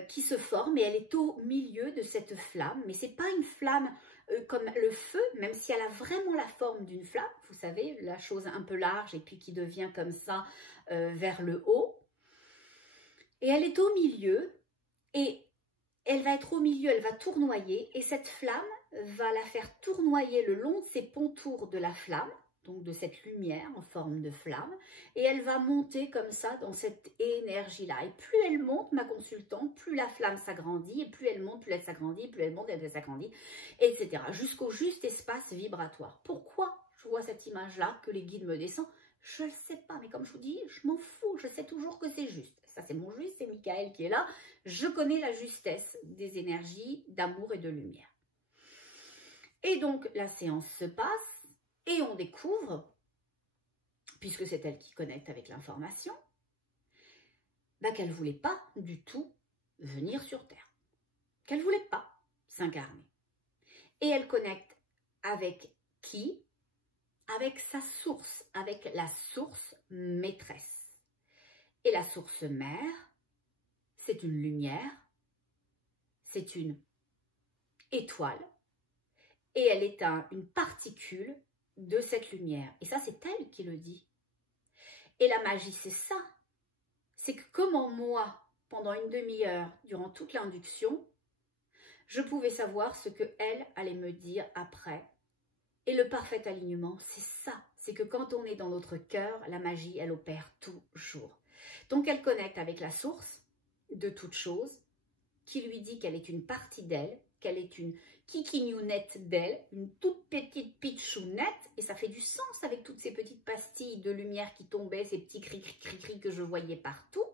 qui se forme et elle est au milieu de cette flamme. Mais ce n'est pas une flamme comme le feu, même si elle a vraiment la forme d'une flamme. Vous savez, la chose un peu large et puis qui devient comme ça vers le haut. Et elle est au milieu et elle va être au milieu, elle va tournoyer et cette flamme va la faire tournoyer le long de ses pontours de la flamme, donc de cette lumière en forme de flamme, et elle va monter comme ça dans cette énergie-là. Et plus elle monte, ma consultante, plus la flamme s'agrandit, et plus elle monte, plus elle s'agrandit, plus elle monte, elle s'agrandit, etc. Jusqu'au juste espace vibratoire. Pourquoi je vois cette image-là, que les guides me descendent? Je ne sais pas, mais comme je vous dis, je m'en fous, je sais toujours que c'est juste. Ça, c'est mon juste, c'est Michael qui est là. Je connais la justesse des énergies d'amour et de lumière. Et donc, la séance se passe. Et on découvre, puisque c'est elle qui connecte avec l'information, bah, qu'elle ne voulait pas du tout venir sur Terre. Qu'elle ne voulait pas s'incarner. Et elle connecte avec qui? Avec sa source, avec la source maîtresse. Et la source mère, c'est une lumière, c'est une étoile, et elle est une particule de cette lumière. Et ça, c'est elle qui le dit. Et la magie, c'est ça. C'est que comment moi, pendant une demi-heure, durant toute l'induction, je pouvais savoir ce qu'elle allait me dire après. Et le parfait alignement, c'est ça. C'est que quand on est dans notre cœur, la magie, elle opère toujours. Donc, elle connecte avec la source de toute chose, qui lui dit qu'elle est une partie d'elle, qu'elle est une kikignounette d'elle, une toute petite pitchounette, et ça fait du sens avec toutes ces petites pastilles de lumière qui tombaient, ces petits cri-cri-cri que je voyais partout.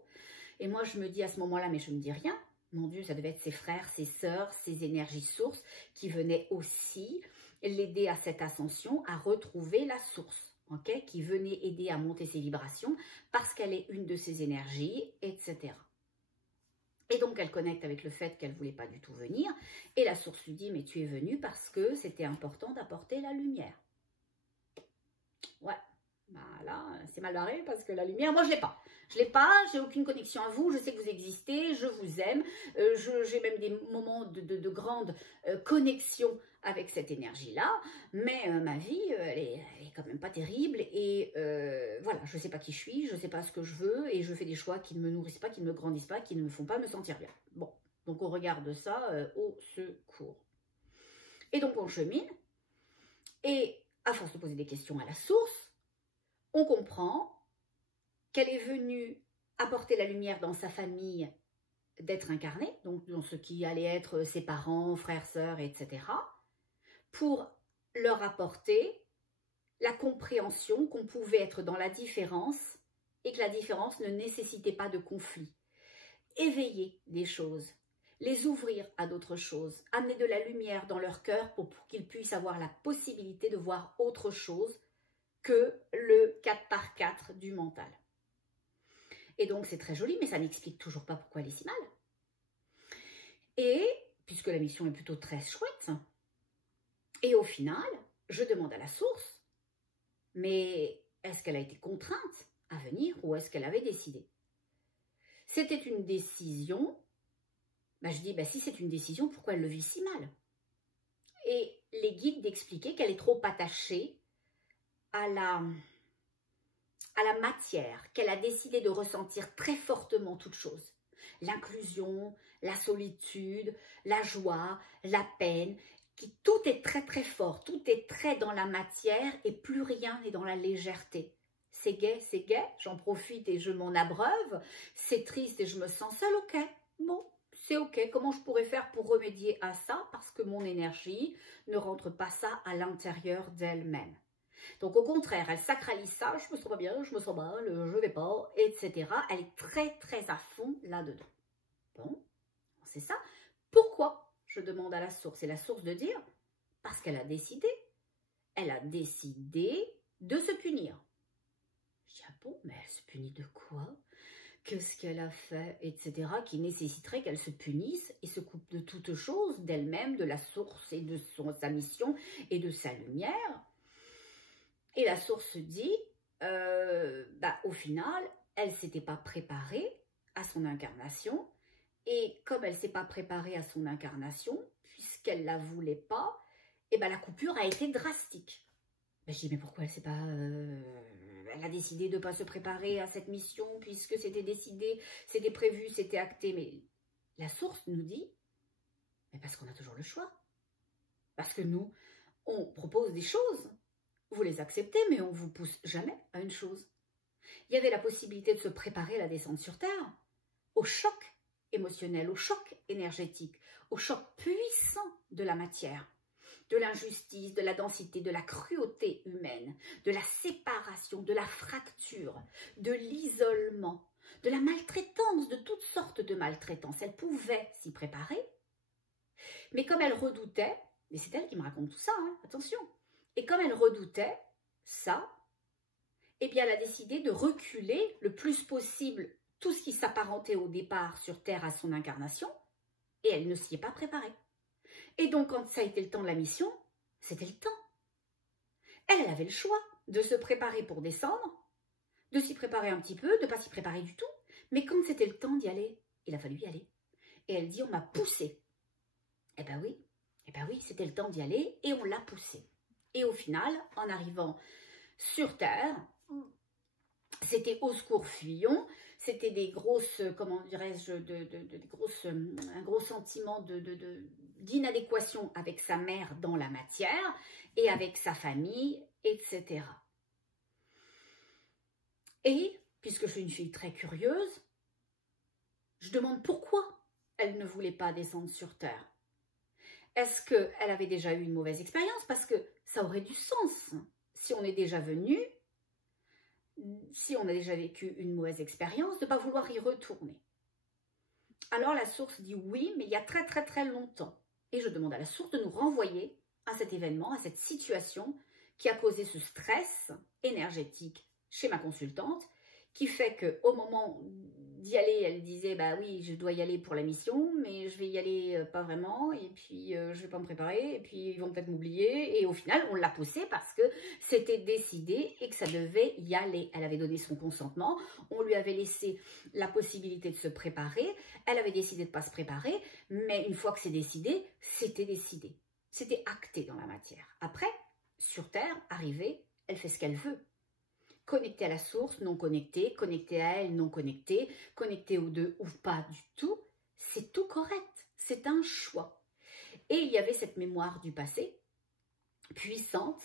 Et moi, je me dis à ce moment-là, mais je ne me dis rien. Mon Dieu, ça devait être ses frères, ses sœurs, ses énergies sources qui venaient aussi l'aider à cette ascension, à retrouver la source, okay, qui venait aider à monter ses vibrations parce qu'elle est une de ses énergies, etc. Et donc, elle connecte avec le fait qu'elle ne voulait pas du tout venir. Et la source lui dit, mais tu es venue parce que c'était important d'apporter la lumière. Ouais, bah là, c'est mal barré parce que la lumière, moi, je ne l'ai pas. Je ne l'ai pas, j'ai aucune connexion à vous, je sais que vous existez, je vous aime. J'ai même des moments de grande connexion avec cette énergie-là, mais ma vie, elle est quand même pas terrible et voilà, je ne sais pas qui je suis, je ne sais pas ce que je veux et je fais des choix qui ne me nourrissent pas, qui ne me grandissent pas, qui ne me font pas me sentir bien. Bon, donc on regarde ça au secours. Et donc on chemine et à force de poser des questions à la source, on comprend qu'elle est venue apporter la lumière dans sa famille d'être incarnée, donc dans ce qui allait être ses parents, frères, sœurs, etc., pour leur apporter la compréhension qu'on pouvait être dans la différence et que la différence ne nécessitait pas de conflit. Éveiller les choses, les ouvrir à d'autres choses, amener de la lumière dans leur cœur pour qu'ils puissent avoir la possibilité de voir autre chose que le 4x4 du mental. Et donc c'est très joli, mais ça n'explique toujours pas pourquoi elle est si mal. Et puisque la mission est plutôt très chouette, et au final, je demande à la source, mais est-ce qu'elle a été contrainte à venir ou est-ce qu'elle avait décidé? C'était une décision, bah je dis, bah si c'est une décision, pourquoi elle le vit si mal? Et les guides d'expliquer qu'elle est trop attachée à la matière, qu'elle a décidé de ressentir très fortement toute chose. L'inclusion, la solitude, la joie, la peine, tout est très très fort, tout est très dans la matière et plus rien n'est dans la légèreté. C'est gai, j'en profite et je m'en abreuve, c'est triste et je me sens seule, ok, bon, c'est ok, comment je pourrais faire pour remédier à ça parce que mon énergie ne rentre pas ça à l'intérieur d'elle-même. Donc au contraire, elle sacralise ça, je me sens pas bien, je me sens mal, je vais pas, etc. Elle est très très à fond là-dedans. Bon, c'est ça. Pourquoi? Je demande à la source. Et la source de dire, parce qu'elle a décidé. Elle a décidé de se punir. Je dis, ah bon, mais elle se punit de quoi? Qu'est-ce qu'elle a fait, etc. qui nécessiterait qu'elle se punisse et se coupe de toutes choses, d'elle-même, de la source et de sa mission et de sa lumière. Et la source dit, au final, elle ne s'était pas préparée à son incarnation. Et comme elle ne s'est pas préparée à son incarnation, puisqu'elle ne la voulait pas, et la coupure a été drastique. Je dis, mais pourquoi elle s'est pas... elle a décidé de ne pas se préparer à cette mission, puisque c'était décidé, c'était prévu, c'était acté. Mais la source nous dit, mais parce qu'on a toujours le choix. Parce que nous, on propose des choses. Vous les acceptez, mais on ne vous pousse jamais à une chose. Il y avait la possibilité de se préparer à la descente sur Terre, au choc émotionnel, au choc énergétique, au choc puissant de la matière, de l'injustice, de la densité, de la cruauté humaine, de la séparation, de la fracture, de l'isolement, de la maltraitance, de toutes sortes de maltraitances. Elle pouvait s'y préparer, mais comme elle redoutait, et c'est elle qui me raconte tout ça, hein, attention, et comme elle redoutait ça, eh bien elle a décidé de reculer le plus possible tout ce qui s'apparentait au départ sur Terre à son incarnation, et elle ne s'y est pas préparée. Et donc, quand ça a été le temps de la mission, c'était le temps. Elle avait le choix de se préparer pour descendre, de s'y préparer un petit peu, de ne pas s'y préparer du tout, mais quand c'était le temps d'y aller, il a fallu y aller. Et elle dit, on m'a poussée. Eh ben oui, c'était le temps d'y aller, et on l'a poussée. Et au final, en arrivant sur Terre, c'était au secours fuyons, c'était des grosses, comment dirais-je, un gros sentiment d'inadéquation avec sa mère dans la matière et avec sa famille, etc. Et, puisque je suis une fille très curieuse, je demande pourquoi elle ne voulait pas descendre sur Terre. Est-ce qu'elle avait déjà eu une mauvaise expérience? Parce que ça aurait du sens. Si on est déjà venu, si on a déjà vécu une mauvaise expérience, de ne pas vouloir y retourner. Alors la source dit oui, mais il y a très très très longtemps. Et je demande à la source de nous renvoyer à cet événement, à cette situation qui a causé ce stress énergétique chez ma consultante, qui fait qu'au moment d'y aller, elle disait, bah oui, je dois y aller pour la mission, mais je vais y aller pas vraiment, et puis je vais pas me préparer, et puis ils vont peut-être m'oublier, et au final, on l'a poussée parce que c'était décidé et que ça devait y aller. Elle avait donné son consentement, on lui avait laissé la possibilité de se préparer, elle avait décidé de pas se préparer, mais une fois que c'est décidé, c'était décidé. C'était acté dans la matière. Après, sur Terre, arrivée, elle fait ce qu'elle veut. Connectée à la source, non connectée, connectée à elle, non connectée, connectée aux deux ou pas du tout, c'est tout correct, c'est un choix. Et il y avait cette mémoire du passé, puissante,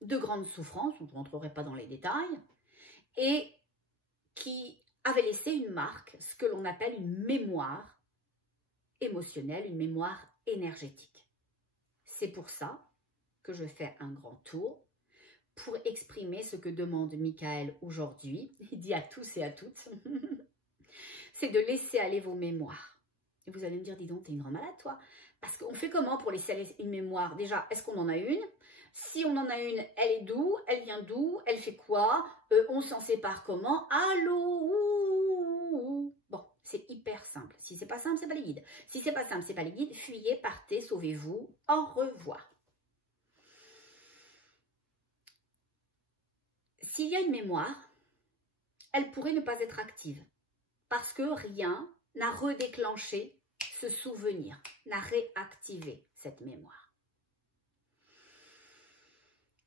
de grandes souffrances, on ne rentrerait pas dans les détails, et qui avait laissé une marque, ce que l'on appelle une mémoire émotionnelle, une mémoire énergétique. C'est pour ça que je fais un grand tour, pour exprimer ce que demande Michael aujourd'hui, il dit à tous et à toutes, c'est de laisser aller vos mémoires. Et vous allez me dire, dis donc, t'es une grande malade, toi. Parce qu'on fait comment pour laisser aller une mémoire? Déjà, est-ce qu'on en a une? Si on en a une, elle est d'où? Elle vient d'où? Elle fait quoi? On s'en sépare comment? Allô? Bon, c'est hyper simple. Si c'est pas simple, c'est pas les guides. Si c'est pas simple, c'est pas les guides. Fuyez, partez, sauvez-vous. Au revoir. S'il y a une mémoire, elle pourrait ne pas être active parce que rien n'a redéclenché ce souvenir, n'a réactivé cette mémoire.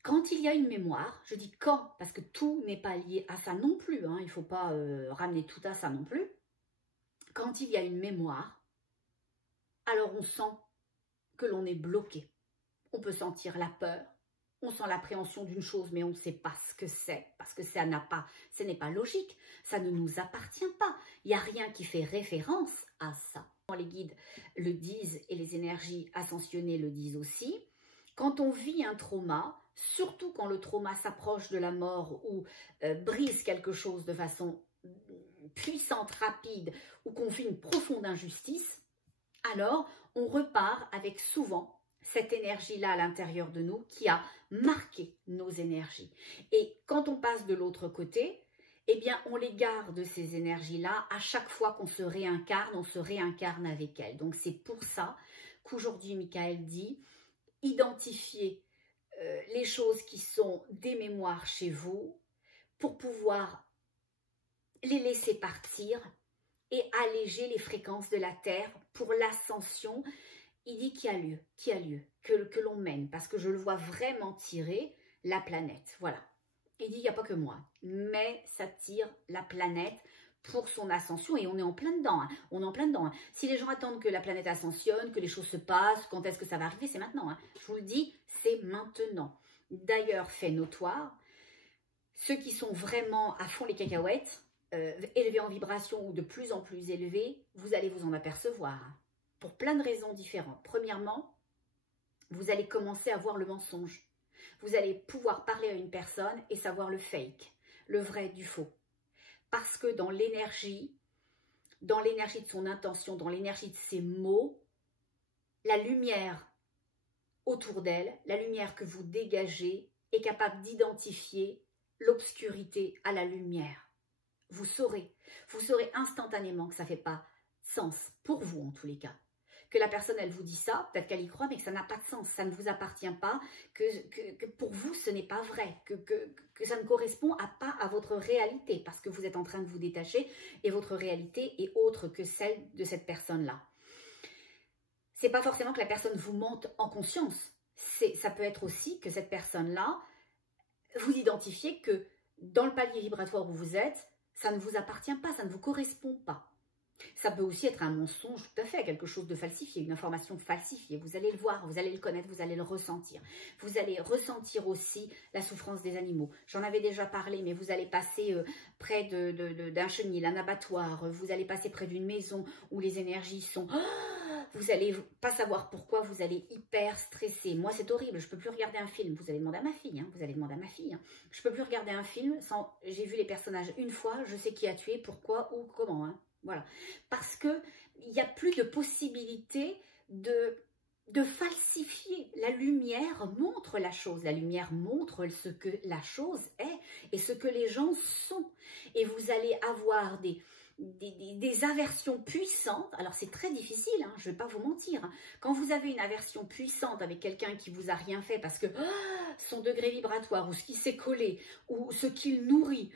Quand il y a une mémoire, je dis quand, parce que tout n'est pas lié à ça non plus, hein, il ne faut pas ramener tout à ça non plus. Quand il y a une mémoire, alors on sent que l'on est bloqué. On peut sentir la peur, on sent l'appréhension d'une chose, mais on ne sait pas ce que c'est, parce que ce n'est pas logique, ça ne nous appartient pas. Il n'y a rien qui fait référence à ça. Les guides le disent et les énergies ascensionnées le disent aussi. Quand on vit un trauma, surtout quand le trauma s'approche de la mort ou brise quelque chose de façon puissante, rapide, ou qu'on vit une profonde injustice, alors on repart avec souvent cette énergie-là à l'intérieur de nous qui a marqué nos énergies. Et quand on passe de l'autre côté, eh bien, on les garde, ces énergies-là. À chaque fois qu'on se réincarne, on se réincarne avec elles. Donc, c'est pour ça qu'aujourd'hui, Michael dit, identifiez les choses qui sont des mémoires chez vous pour pouvoir les laisser partir et alléger les fréquences de la Terre pour l'ascension. Il dit qu'il y a lieu, que l'on mène, parce que je le vois vraiment tirer la planète. Voilà. Il dit, il n'y a pas que moi, mais ça tire la planète pour son ascension et on est en plein dedans. Hein. On est en plein dedans. Hein. Si les gens attendent que la planète ascensionne, que les choses se passent, quand est-ce que ça va arriver, c'est maintenant. Hein. Je vous le dis, c'est maintenant. D'ailleurs, fait notoire, ceux qui sont vraiment à fond les cacahuètes, élevés en vibration ou de plus en plus élevés, vous allez vous en apercevoir. Hein. Pour plein de raisons différentes. Premièrement, vous allez commencer à voir le mensonge. Vous allez pouvoir parler à une personne et savoir le fake, le vrai du faux. Parce que dans l'énergie de son intention, dans l'énergie de ses mots, la lumière autour d'elle, la lumière que vous dégagez, est capable d'identifier l'obscurité à la lumière. Vous saurez instantanément que ça ne fait pas sens, pour vous en tous les cas. Que la personne, elle vous dit ça, peut-être qu'elle y croit, mais que ça n'a pas de sens, ça ne vous appartient pas, que pour vous, ce n'est pas vrai, que ça ne correspond pas à votre réalité, parce que vous êtes en train de vous détacher et votre réalité est autre que celle de cette personne-là. C'est pas forcément que la personne vous mente en conscience, ça peut être aussi que cette personne-là, vous identifiez que dans le palier vibratoire où vous êtes, ça ne vous appartient pas, ça ne vous correspond pas. Ça peut aussi être un mensonge tout à fait, quelque chose de falsifié, une information falsifiée. Vous allez le voir, vous allez le connaître, vous allez le ressentir. Vous allez ressentir aussi la souffrance des animaux. J'en avais déjà parlé, mais vous allez passer près d'un chenil, un abattoir. Vous allez passer près d'une maison où les énergies sont... Vous n'allez pas savoir pourquoi, vous allez hyper stresser. Moi, c'est horrible, je ne peux plus regarder un film. Vous allez demander à ma fille, hein, vous allez demander à ma fille. Hein. Je ne peux plus regarder un film sans... J'ai vu les personnages une fois, je sais qui a tué, pourquoi ou comment. Hein. Voilà. Parce qu'il n'y a plus de possibilité de falsifier. La lumière montre la chose. La lumière montre ce que la chose est et ce que les gens sont. Et vous allez avoir des aversions puissantes. Alors c'est très difficile, hein, je ne vais pas vous mentir. Hein. Quand vous avez une aversion puissante avec quelqu'un qui vous a rien fait parce que son degré vibratoire ou ce qui s'est collé ou ce qu'il nourrit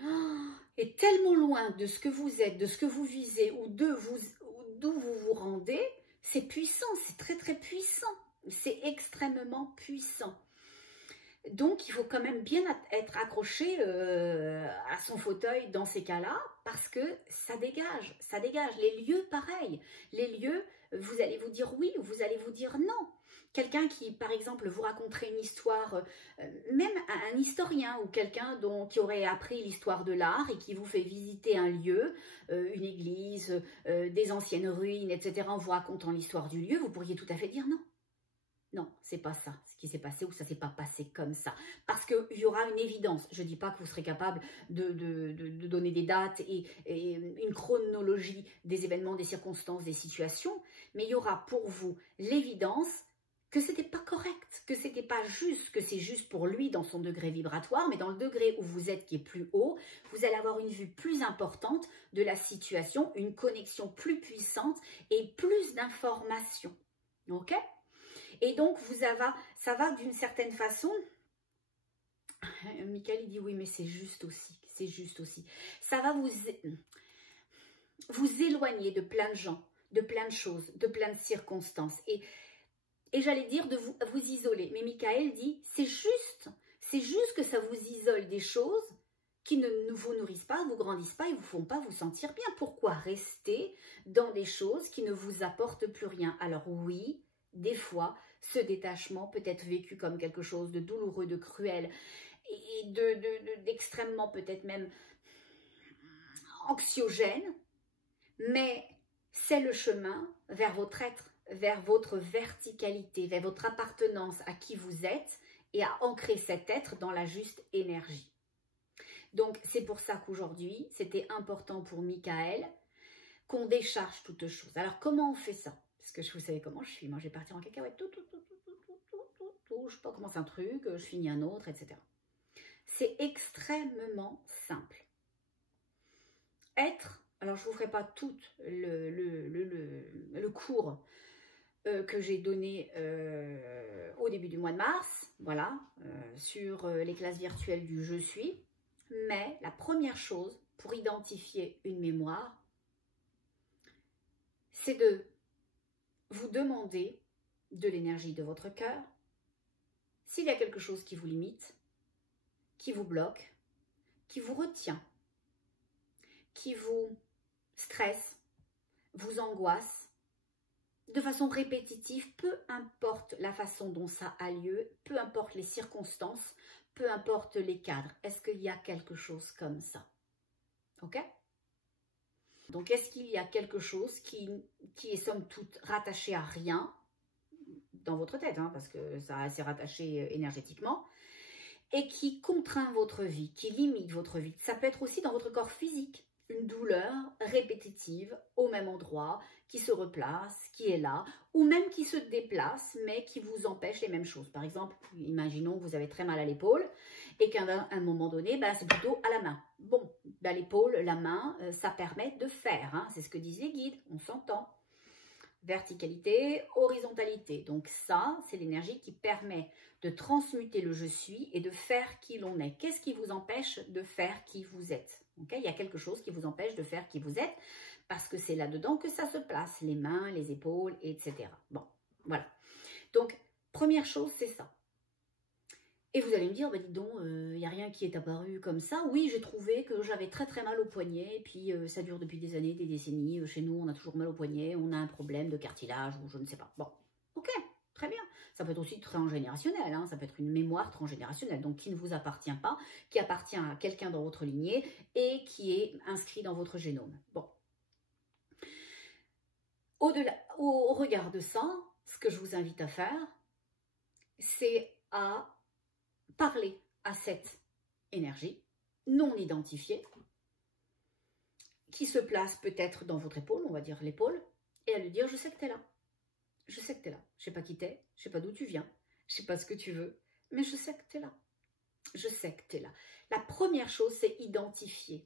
est tellement loin de ce que vous êtes, de ce que vous visez ou d'où vous vous rendez, c'est puissant, c'est très très puissant. C'est extrêmement puissant. Donc, il faut quand même bien être accroché à son fauteuil dans ces cas-là, parce que ça dégage, ça dégage. Les lieux, pareil. Les lieux, vous allez vous dire oui ou vous allez vous dire non. Quelqu'un qui, par exemple, vous raconterait une histoire, même un historien ou quelqu'un qui aurait appris l'histoire de l'art et qui vous fait visiter un lieu, une église, des anciennes ruines, etc., en vous racontant l'histoire du lieu, vous pourriez tout à fait dire non. Non, c'est pas ça ce qui s'est passé ou ça s'est pas passé comme ça. Parce qu'il y aura une évidence. Je ne dis pas que vous serez capable de donner des dates et une chronologie des événements, des circonstances, des situations, mais il y aura pour vous l'évidence que c'était pas correct, que c'était pas juste, que c'est juste pour lui dans son degré vibratoire, mais dans le degré où vous êtes qui est plus haut, vous allez avoir une vue plus importante de la situation, une connexion plus puissante et plus d'informations. Ok ? Et donc, ça va d'une certaine façon. Michael, il dit oui, mais c'est juste aussi. C'est juste aussi. Ça va vous éloigner de plein de gens, de plein de choses, de plein de circonstances. Et j'allais dire de vous isoler. Mais Michael dit, c'est C'est juste que ça vous isole des choses qui ne vous nourrissent pas, vous grandissent pas et vous font pas vous sentir bien. Pourquoi rester dans des choses qui ne vous apportent plus rien? Alors oui, des fois, ce détachement peut être vécu comme quelque chose de douloureux, de cruel et d'extrêmement peut-être même anxiogène, mais c'est le chemin vers votre être, vers votre verticalité, vers votre appartenance à qui vous êtes et à ancrer cet être dans la juste énergie. Donc, c'est pour ça qu'aujourd'hui, c'était important pour Michael qu'on décharge toutes choses. Alors, comment on fait ça? Parce que vous savez comment je suis. Moi, je vais partir en cacahuète. Je sais pas, commence un truc, je finis un autre, etc. C'est extrêmement simple. Être, alors je ne vous ferai pas tout le cours que j'ai donné au début du mois de mars, voilà, sur les classes virtuelles du Je suis. Mais la première chose pour identifier une mémoire, c'est de vous demander de l'énergie de votre cœur, s'il y a quelque chose qui vous limite, qui vous bloque, qui vous retient, qui vous stresse, vous angoisse, de façon répétitive, peu importe la façon dont ça a lieu, peu importe les circonstances, peu importe les cadres. Est-ce qu'il y a quelque chose comme ça? Ok? Donc, est-ce qu'il y a quelque chose qui est somme toute rattaché à rien dans votre tête, hein, parce que ça c'est rattaché énergétiquement, et qui contraint votre vie, qui limite votre vie? Ça peut être aussi dans votre corps physique, une douleur répétitive au même endroit, qui se replace, qui est là, ou même qui se déplace, mais qui vous empêche les mêmes choses. Par exemple, imaginons que vous avez très mal à l'épaule et qu'à un moment donné, ben, c'est plutôt à la main. Bon, ben, l'épaule, la main, ça permet de faire, hein, c'est ce que disent les guides, on s'entend. Verticalité, horizontalité. Donc ça, c'est l'énergie qui permet de transmuter le je suis et de faire qui l'on est. Qu'est-ce qui vous empêche de faire qui vous êtes? Okay, il y a quelque chose qui vous empêche de faire qui vous êtes parce que c'est là-dedans que ça se place, les mains, les épaules, etc. Bon, voilà. Donc, première chose, c'est ça. Et vous allez me dire, bah, dis donc, il n'y a rien qui est apparu comme ça. Oui, j'ai trouvé que j'avais très très mal au poignet, et puis ça dure depuis des années, des décennies. Chez nous, on a toujours mal au poignet, on a un problème de cartilage, ou je ne sais pas. Bon, ok, très bien. Ça peut être aussi transgénérationnel, hein, ça peut être une mémoire transgénérationnelle, donc qui ne vous appartient pas, qui appartient à quelqu'un dans votre lignée, et qui est inscrit dans votre génome. Bon. Au regard de ça, ce que je vous invite à faire, c'est à parler à cette énergie non identifiée qui se place peut-être dans votre épaule, on va dire l'épaule, et à lui dire: je sais que tu es là, je sais que tu es là, je sais pas qui t'es, je sais pas d'où tu viens, je sais pas ce que tu veux, mais je sais que tu es là, je sais que tu es là. La première chose, c'est identifier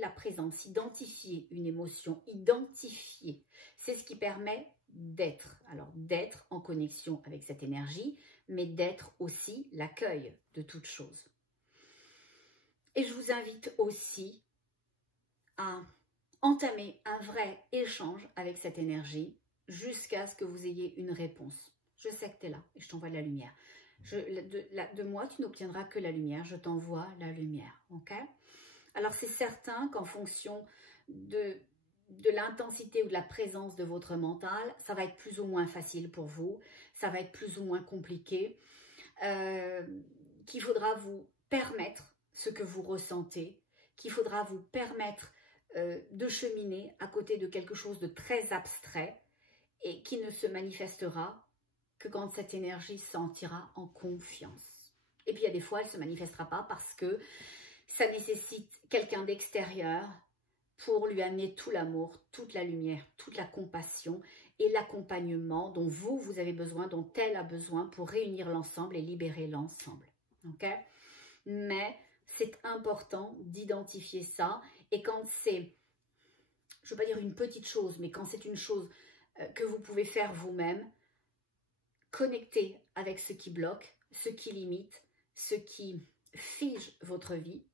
la présence, identifier une émotion, identifier, c'est ce qui permet d'être, alors d'être en connexion avec cette énergie, mais d'être aussi l'accueil de toute chose. Et je vous invite aussi à entamer un vrai échange avec cette énergie jusqu'à ce que vous ayez une réponse. Je sais que tu es là et je t'envoie de la lumière. De moi, tu n'obtiendras que la lumière, je t'envoie la lumière. Ok? Alors, c'est certain qu'en fonction de l'intensité ou de la présence de votre mental, ça va être plus ou moins facile pour vous, ça va être plus ou moins compliqué, qu'il faudra vous permettre ce que vous ressentez, qu'il faudra vous permettre de cheminer à côté de quelque chose de très abstrait et qui ne se manifestera que quand cette énergie se sentira en confiance. Et puis il y a des fois, elle ne se manifestera pas parce que ça nécessite quelqu'un d'extérieur pour lui amener tout l'amour, toute la lumière, toute la compassion et l'accompagnement dont vous avez besoin, dont elle a besoin pour réunir l'ensemble et libérer l'ensemble. Okay? Mais c'est important d'identifier ça. Et quand c'est, je ne veux pas dire une petite chose, mais quand c'est une chose que vous pouvez faire vous-même, connecter avec ce qui bloque, ce qui limite, ce qui fige votre vie,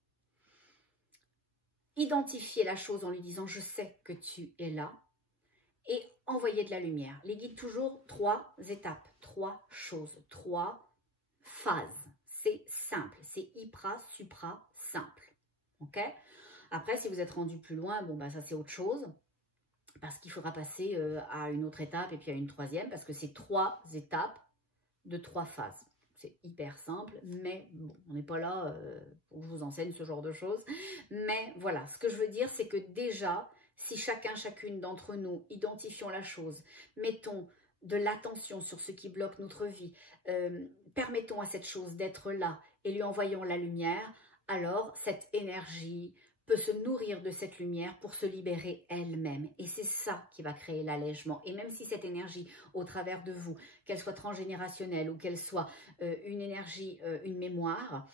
identifier la chose en lui disant « je sais que tu es là » et envoyer de la lumière. Les guides toujours 3 étapes, 3 choses, 3 phases. c'est simple. C'est hyper, supra, simple. Ok? Après, si vous êtes rendu plus loin, bon, ben ça c'est autre chose. Parce qu'il faudra passer à une autre étape et puis à une troisième. Parce que c'est 3 étapes de 3 phases. C'est hyper simple, mais bon, on n'est pas là pour que je vous enseigne ce genre de choses. Mais voilà, ce que je veux dire, c'est que déjà, si chacune d'entre nous identifions la chose, mettons de l'attention sur ce qui bloque notre vie, permettons à cette chose d'être là et lui envoyons la lumière, alors cette énergie peut se nourrir de cette lumière pour se libérer elle-même. Et c'est ça qui va créer l'allègement. Et même si cette énergie, au travers de vous, qu'elle soit transgénérationnelle ou qu'elle soit une énergie, une mémoire,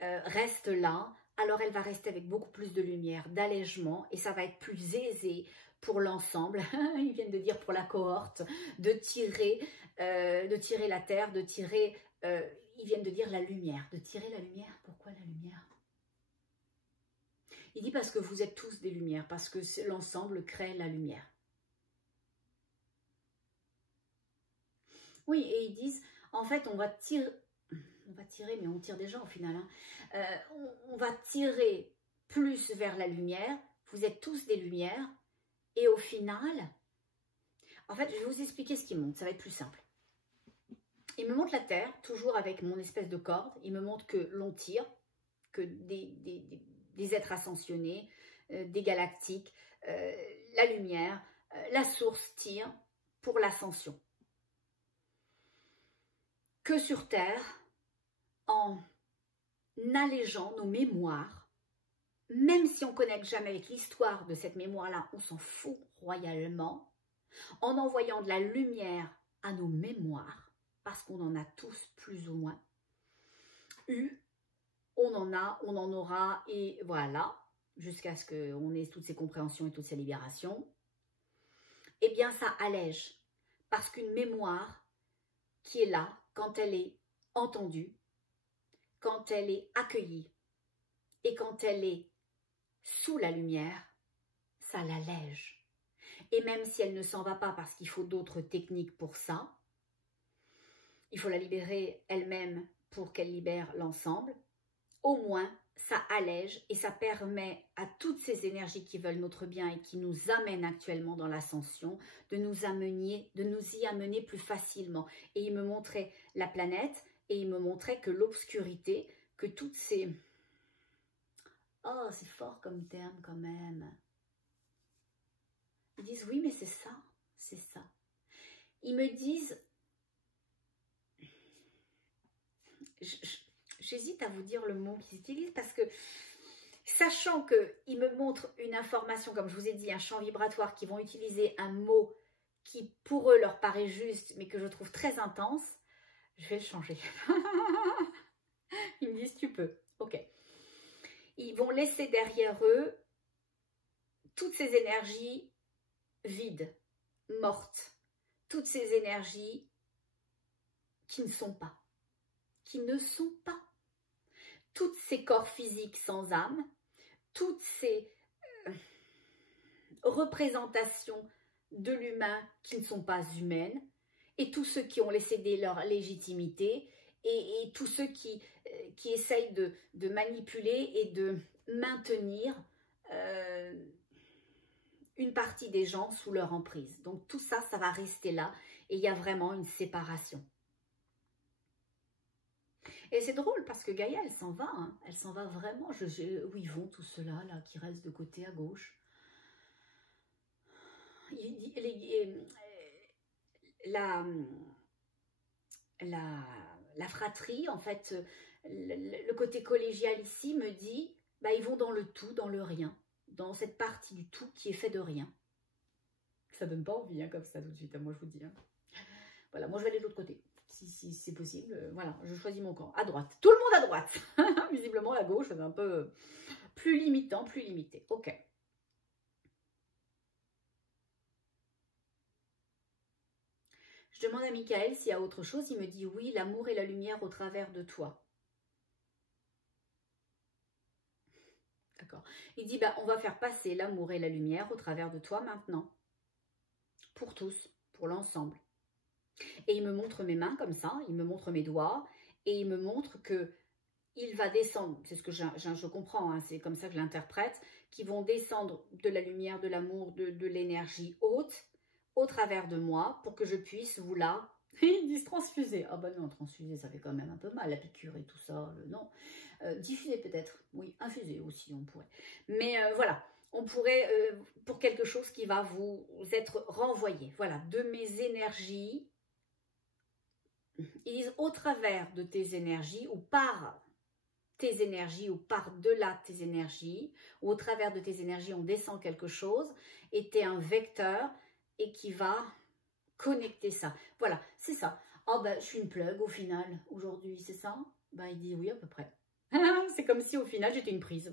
reste là, alors elle va rester avec beaucoup plus de lumière, d'allègement, et ça va être plus aisé pour l'ensemble, ils viennent de dire pour la cohorte, de tirer la terre, de tirer, ils viennent de dire la lumière, de tirer la lumière. Pourquoi la lumière? Il dit parce que vous êtes tous des lumières, parce que l'ensemble crée la lumière. Oui, et ils disent, en fait, on va tirer, mais on tire déjà au final. Hein. On va tirer plus vers la lumière, vous êtes tous des lumières, et au final, en fait, je vais vous expliquer ce qui monte, ça va être plus simple. Il me montre la Terre, toujours avec mon espèce de corde, il me montre que l'on tire, que des êtres ascensionnés, des galactiques, la lumière, la source tire pour l'ascension. Que sur Terre, en allégeant nos mémoires, même si on ne connecte jamais avec l'histoire de cette mémoire-là, on s'en fout royalement, en envoyant de la lumière à nos mémoires, parce qu'on en a tous plus ou moins eu, on en aura, et voilà, jusqu'à ce qu'on ait toutes ces compréhensions et toutes ces libérations, eh bien ça allège, parce qu'une mémoire qui est là, quand elle est entendue, quand elle est accueillie, et quand elle est sous la lumière, ça l'allège. Et même si elle ne s'en va pas parce qu'il faut d'autres techniques pour ça, il faut la libérer elle-même pour qu'elle libère l'ensemble, au moins ça allège et ça permet à toutes ces énergies qui veulent notre bien et qui nous amènent actuellement dans l'ascension, de nous y amener plus facilement. Et il me montrait la planète et il me montrait que l'obscurité, que toutes ces... Oh, c'est fort comme terme quand même. Ils disent oui, mais c'est ça, c'est ça. Ils me disent... J'hésite à vous dire le mot qu'ils utilisent parce que, sachant qu'ils me montrent une information, comme je vous ai dit, un champ vibratoire, qui vont utiliser un mot qui pour eux leur paraît juste, mais que je trouve très intense, je vais le changer. Ils me disent tu peux, ok. Ils vont laisser derrière eux toutes ces énergies vides, mortes, toutes ces énergies qui ne sont pas. Toutes ces corps physiques sans âme, toutes ces représentations de l'humain qui ne sont pas humaines, et tous ceux qui ont laissé leur légitimité, et tous ceux qui essayent de manipuler et de maintenir une partie des gens sous leur emprise. Donc tout ça, ça va rester là, et il y a vraiment une séparation. Et c'est drôle parce que Gaïa, elle s'en va, hein. Elle s'en va vraiment. Où ils vont tous ceux-là, là, qui restent de côté à gauche? La fratrie, en fait, le côté collégial ici me dit, bah, ils vont dans le tout, dans le rien, dans cette partie du tout qui est fait de rien. Ça donne pas envie, hein, comme ça, tout de suite, moi je vous dis. Hein. Voilà, moi je vais aller de l'autre côté. Si c'est possible, voilà, je choisis mon camp. À droite. Tout le monde à droite. Visiblement, à gauche, c'est un peu plus limitant, plus limité. Ok. Je demande à Michael s'il y a autre chose. Il me dit oui, l'amour et la lumière au travers de toi. D'accord. Il dit, bah, on va faire passer l'amour et la lumière au travers de toi maintenant. Pour tous, pour l'ensemble. Et il me montre mes mains comme ça, il me montre mes doigts, et il me montre que il va descendre, c'est ce que je comprends, hein, c'est comme ça que je l'interprète, qui vont descendre de la lumière, de l'amour, de l'énergie haute, au travers de moi, pour que je puisse vous là, ils disent transfuser. Ah ben non, transfuser, ça fait quand même un peu mal, la piqûre et tout ça, non. Diffuser peut-être, oui, infuser aussi, on pourrait. Mais voilà, on pourrait, pour quelque chose qui va vous être renvoyé, voilà, de mes énergies. Ils disent au travers de tes énergies ou par tes énergies ou par-delà tes énergies, ou au travers de tes énergies, on descend quelque chose, et tu es un vecteur, et qui va connecter ça. Voilà, c'est ça. Oh ben, je suis une plug au final, aujourd'hui, c'est ça? Ben, il dit oui, à peu près. C'est comme si au final, j'étais une prise.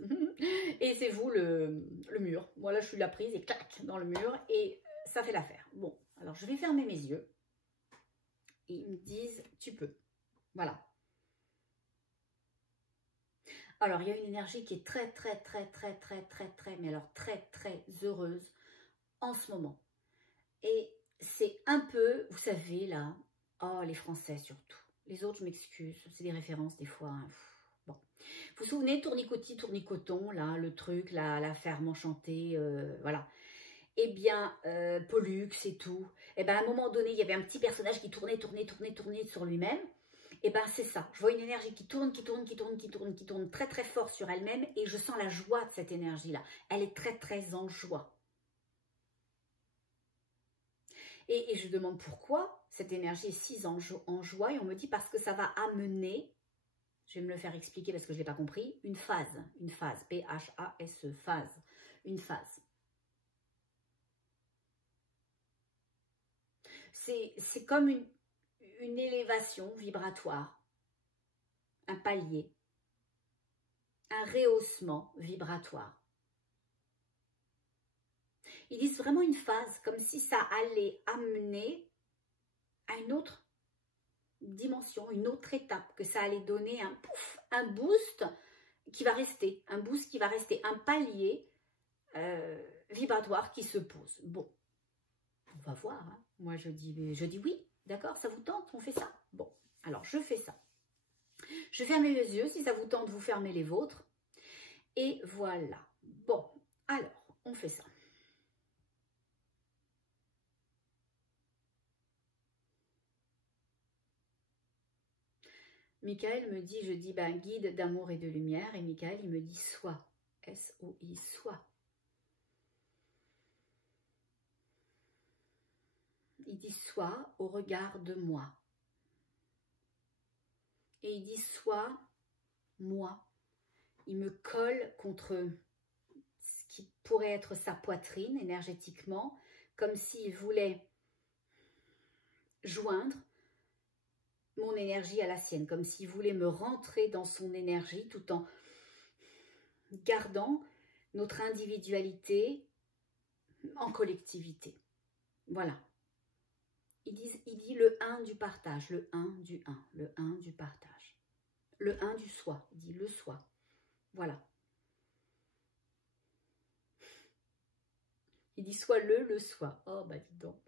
Et c'est vous le mur. Voilà, je suis la prise, et clac, dans le mur, et ça fait l'affaire. Bon, alors je vais fermer mes yeux, et ils me disent, tu peux. Voilà. Alors, il y a une énergie qui est très, mais alors très heureuse en ce moment. Et c'est un peu, vous savez, là, oh, les Français surtout. Les autres, je m'excuse, c'est des références des fois. Hein. Bon. Vous vous souvenez, Tournicotis, Tournicoton, là, le truc, la ferme enchantée, voilà. Eh bien, Pollux et tout. Eh bien, à un moment donné, il y avait un petit personnage qui tournait sur lui-même. Et ben c'est ça, je vois une énergie qui tourne très fort sur elle-même et je sens la joie de cette énergie-là. Elle est très en joie. Et je demande pourquoi cette énergie est si en joie et on me dit parce que ça va amener, je vais me le faire expliquer parce que je ne l'ai pas compris, une phase, P-H-A-S-E, phase, une phase. C'est comme une élévation vibratoire, un palier, un rehaussement vibratoire. Ils disent vraiment une phase, comme si ça allait amener à une autre dimension, une autre étape, que ça allait donner un pouf, un boost qui va rester, un boost qui va rester, un palier vibratoire qui se pose. Bon, on va voir. Hein. Moi, je dis oui, d'accord, ça vous tente, on fait ça. Bon, alors je fais ça. Je ferme les yeux, si ça vous tente, vous fermez les vôtres. Et voilà. Bon, alors, on fait ça. Michael me dit, je dis, ben, guide d'amour et de lumière. Et Michael, il me dit, sois. S-O-I, sois. Il dit, sois au regard de moi. Et il dit, sois moi. Il me colle contre ce qui pourrait être sa poitrine énergétiquement, comme s'il voulait joindre mon énergie à la sienne, comme s'il voulait me rentrer dans son énergie tout en gardant notre individualité en collectivité. Voilà. Il dit le 1 du partage, le 1 du 1, le 1 du partage, le 1 du soi, il dit le soi. Voilà. Il dit soit le soi. Oh, bah dis donc.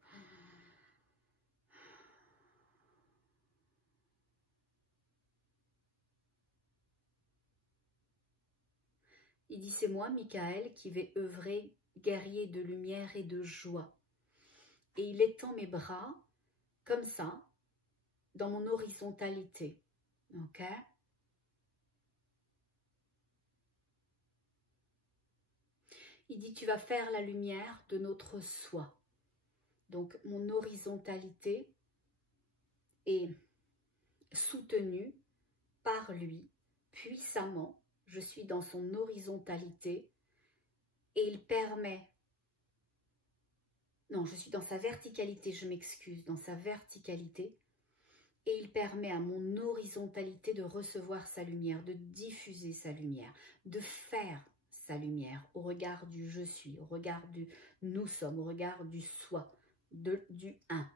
Il dit, c'est moi, Michael, qui vais œuvrer guerrier de lumière et de joie. Et il étend mes bras, comme ça, dans mon horizontalité. Ok? Il dit, tu vas faire la lumière de notre soi. Donc, mon horizontalité est soutenue par lui, puissamment. Je suis dans son horizontalité et il permet... Non, je suis dans sa verticalité, je m'excuse, dans sa verticalité. Et il permet à mon horizontalité de recevoir sa lumière, de diffuser sa lumière, de faire sa lumière au regard du je suis, au regard du nous sommes, au regard du soi, du un.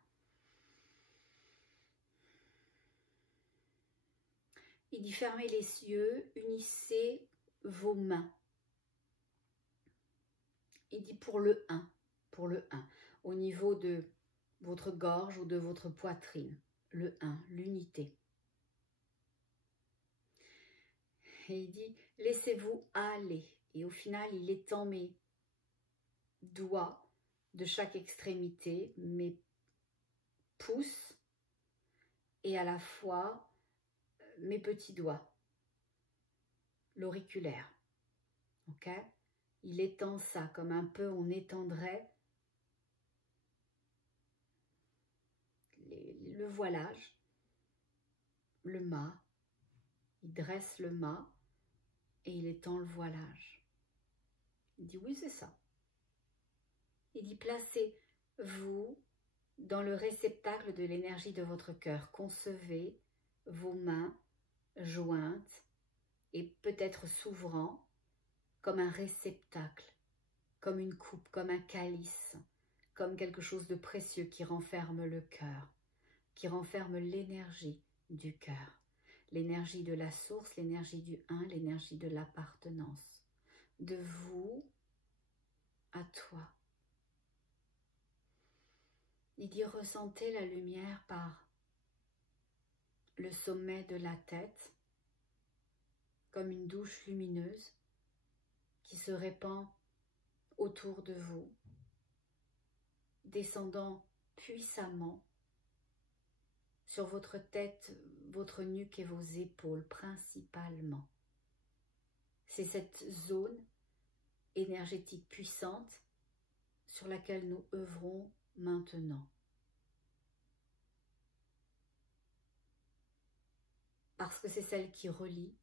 Il dit fermez les yeux, unissez vos mains. Il dit pour le 1, au niveau de votre gorge ou de votre poitrine. Le 1, l'unité. Et il dit, laissez-vous aller. Et au final, il étend mes doigts de chaque extrémité, mes pouces, et à la fois mes petits doigts, l'auriculaire. Ok? Il étend ça comme un peu on étendrait le voilage, le mât. Il dresse le mât et il étend le voilage. Il dit oui, c'est ça. Il dit placez-vous dans le réceptacle de l'énergie de votre cœur. Concevez vos mains jointes et peut-être s'ouvrant comme un réceptacle, comme une coupe, comme un calice, comme quelque chose de précieux qui renferme le cœur, qui renferme l'énergie du cœur, l'énergie de la source, l'énergie du un, l'énergie de l'appartenance, de vous à toi. Il dit ressentez la lumière par le sommet de la tête, comme une douche lumineuse qui se répand autour de vous, descendant puissamment sur votre tête, votre nuque et vos épaules principalement. C'est cette zone énergétique puissante sur laquelle nous œuvrons maintenant. Parce que c'est celle qui relie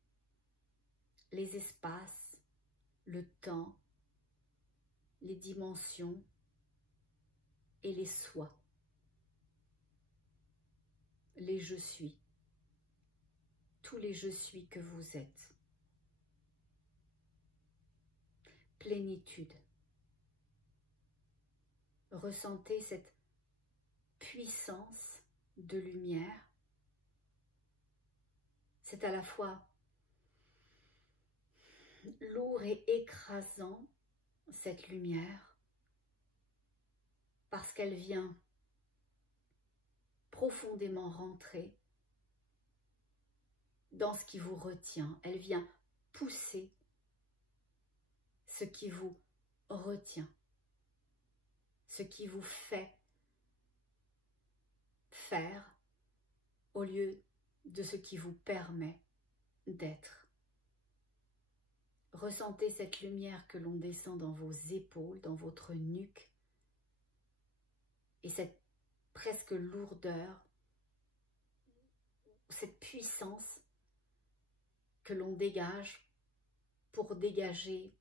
les espaces, le temps, les dimensions et les soi. Les je suis, tous les je suis que vous êtes. Plénitude. Ressentez cette puissance de lumière. C'est à la fois lourd et écrasant, cette lumière, parce qu'elle vient profondément rentrer dans ce qui vous retient. Elle vient pousser ce qui vous retient, ce qui vous fait faire au lieu de ce qui vous permet d'être. Ressentez cette lumière que l'on descend dans vos épaules, dans votre nuque, et cette presque lourdeur, cette puissance que l'on dégage pour dégager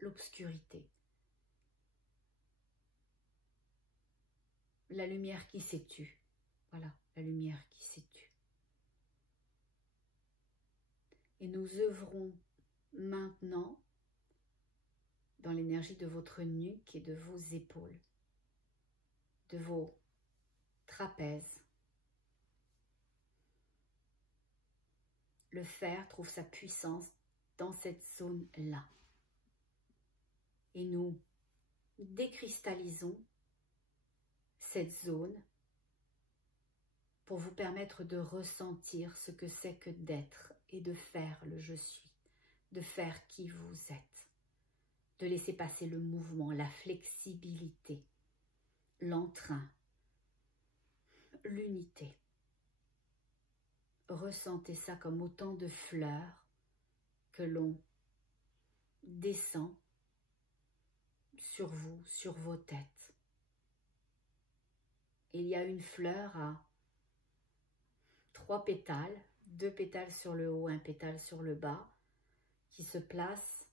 l'obscurité. La lumière qui s'étue. Voilà, la lumière qui s'étue. Et nous œuvrons maintenant dans l'énergie de votre nuque et de vos épaules, de vos trapèzes. Le fer trouve sa puissance dans cette zone-là. Et nous décristallisons cette zone pour vous permettre de ressentir ce que c'est que d'être et de faire le je suis, de faire qui vous êtes, de laisser passer le mouvement, la flexibilité, l'entrain, l'unité. Ressentez ça comme autant de fleurs que l'on descend sur vous, sur vos têtes. Il y a une fleur à 3 pétales, 2 pétales sur le haut, 1 pétale sur le bas, qui se place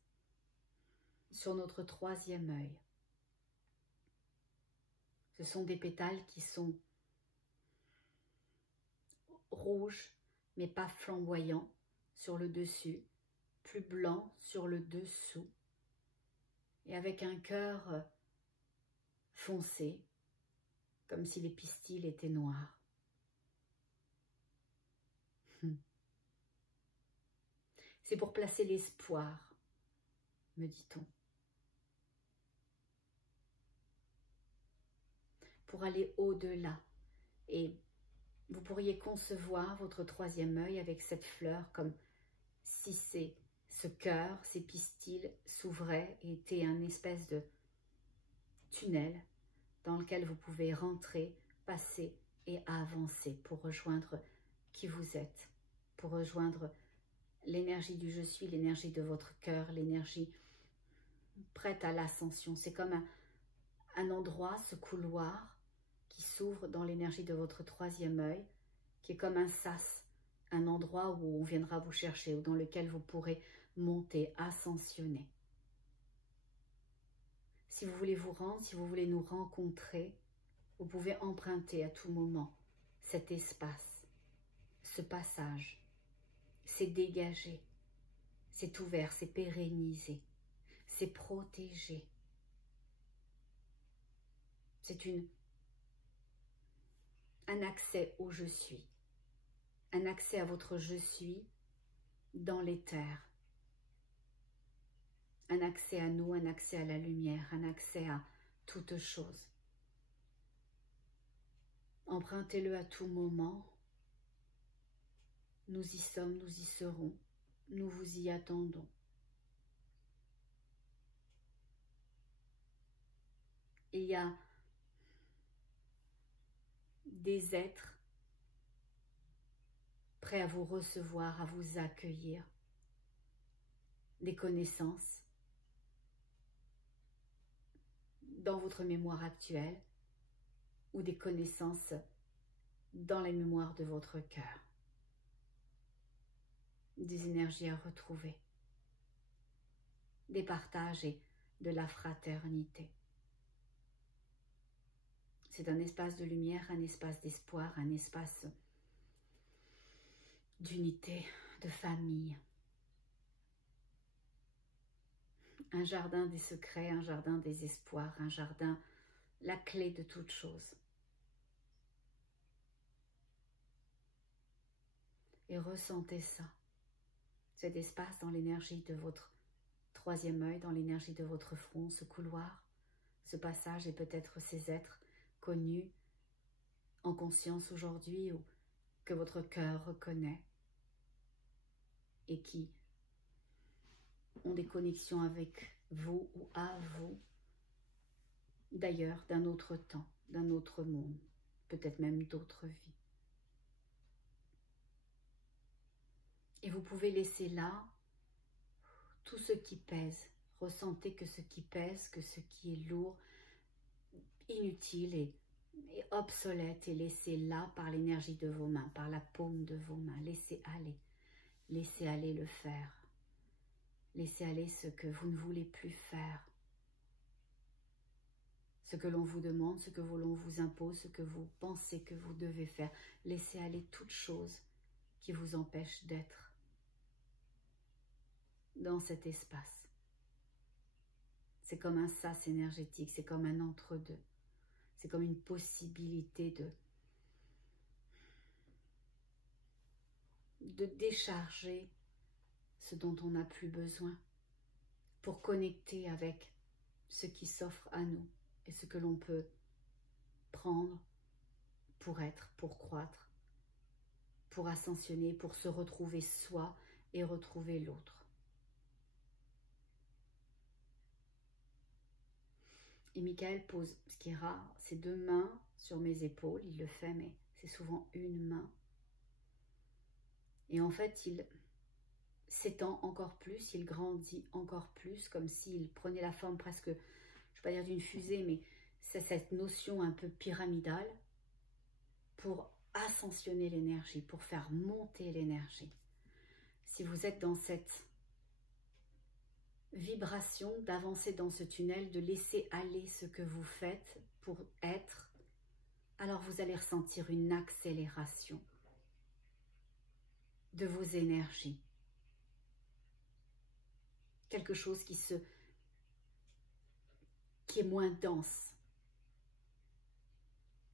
sur notre 3e œil. Ce sont des pétales qui sont rouges, mais pas flamboyants sur le dessus, plus blancs sur le dessous, et avec un cœur foncé, comme si les pistils étaient noirs. C'est pour placer l'espoir, me dit-on. Pour aller au-delà. Et vous pourriez concevoir votre 3e œil avec cette fleur comme si ce cœur, ces pistils s'ouvraient et étaient un espèce de tunnel dans lequel vous pouvez rentrer, passer et avancer pour rejoindre qui vous êtes, pour rejoindre l'énergie du je suis, l'énergie de votre cœur, l'énergie prête à l'ascension. C'est comme un endroit, ce couloir qui s'ouvre dans l'énergie de votre troisième œil, qui est comme un sas, un endroit où on viendra vous chercher, ou dans lequel vous pourrez monter, ascensionner. Si vous voulez vous rendre, si vous voulez nous rencontrer, vous pouvez emprunter à tout moment cet espace, ce passage. C'est dégagé, c'est ouvert, c'est pérennisé, c'est protégé. C'est un accès au je suis, un accès à votre je suis dans l'éther, un accès à nous, un accès à la lumière, un accès à toute chose. Empruntez-le à tout moment. Nous y sommes, nous y serons, nous vous y attendons. Il y a des êtres prêts à vous recevoir, à vous accueillir, des connaissances dans votre mémoire actuelle ou des connaissances dans les mémoires de votre cœur. Des énergies à retrouver, des partages et de la fraternité. C'est un espace de lumière, un espace d'espoir, un espace d'unité, de famille. Un jardin des secrets, un jardin des espoirs, un jardin, la clé de toute chose. Et ressentez ça, cet espace dans l'énergie de votre troisième œil, dans l'énergie de votre front, ce couloir, ce passage et peut-être ces êtres connus en conscience aujourd'hui ou que votre cœur reconnaît et qui ont des connexions avec vous ou à vous, d'ailleurs d'un autre temps, d'un autre monde, peut-être même d'autres vies. Et vous pouvez laisser là tout ce qui pèse. Ressentez que ce qui pèse, que ce qui est lourd, inutile et obsolète est laissé là par l'énergie de vos mains, par la paume de vos mains. Laissez aller le faire. Laissez aller ce que vous ne voulez plus faire. Ce que l'on vous demande, ce que l'on vous impose, ce que vous pensez que vous devez faire. Laissez aller toute chose qui vous empêche d'être dans cet espace. C'est comme un sas énergétique, c'est comme un entre-deux. C'est comme une possibilité de décharger ce dont on n'a plus besoin pour connecter avec ce qui s'offre à nous et ce que l'on peut prendre pour être, pour croître, pour ascensionner, pour se retrouver soi et retrouver l'autre. Et Michael pose, ce qui est rare, ses deux mains sur mes épaules. Il le fait, mais c'est souvent une main. Et en fait, il s'étend encore plus, il grandit encore plus, comme s'il prenait la forme presque, je ne vais pas dire d'une fusée, mais c'est cette notion un peu pyramidale pour ascensionner l'énergie, pour faire monter l'énergie. Si vous êtes dans cette vibration d'avancer dans ce tunnel, de laisser aller ce que vous faites pour être, alors vous allez ressentir une accélération de vos énergies. Quelque chose qui est moins dense,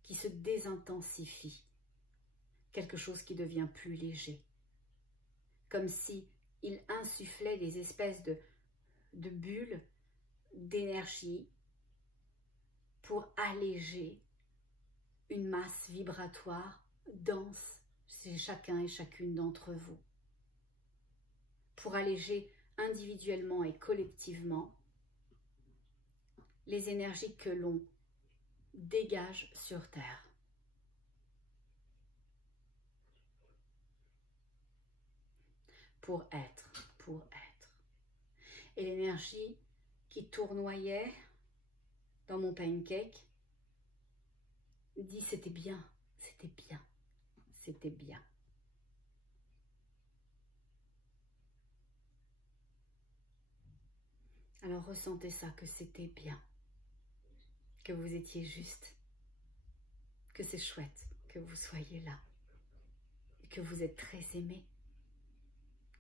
qui se désintensifie, quelque chose qui devient plus léger, comme si il insufflait des espèces de bulles d'énergie pour alléger une masse vibratoire dense chez chacun et chacune d'entre vous. pour alléger individuellement et collectivement les énergies que l'on dégage sur Terre. Pour être. Et l'énergie qui tournoyait dans mon pancake dit c'était bien. Alors ressentez ça, que c'était bien, que vous étiez juste, que c'est chouette que vous soyez là, que vous êtes très aimé,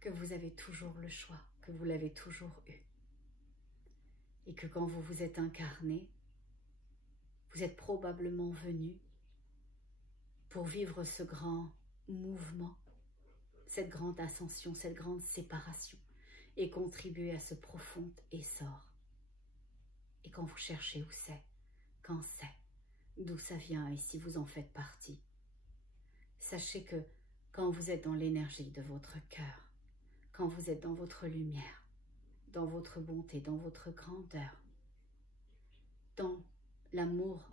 que vous avez toujours le choix, que vous l'avez toujours eu. Et que quand vous vous êtes incarné, vous êtes probablement venu pour vivre ce grand mouvement, cette grande ascension, cette grande séparation, et contribuer à ce profond essor. Et quand vous cherchez où c'est, quand c'est, d'où ça vient et si vous en faites partie, sachez que quand vous êtes dans l'énergie de votre cœur, quand vous êtes dans votre lumière, dans votre bonté, dans votre grandeur, dans l'amour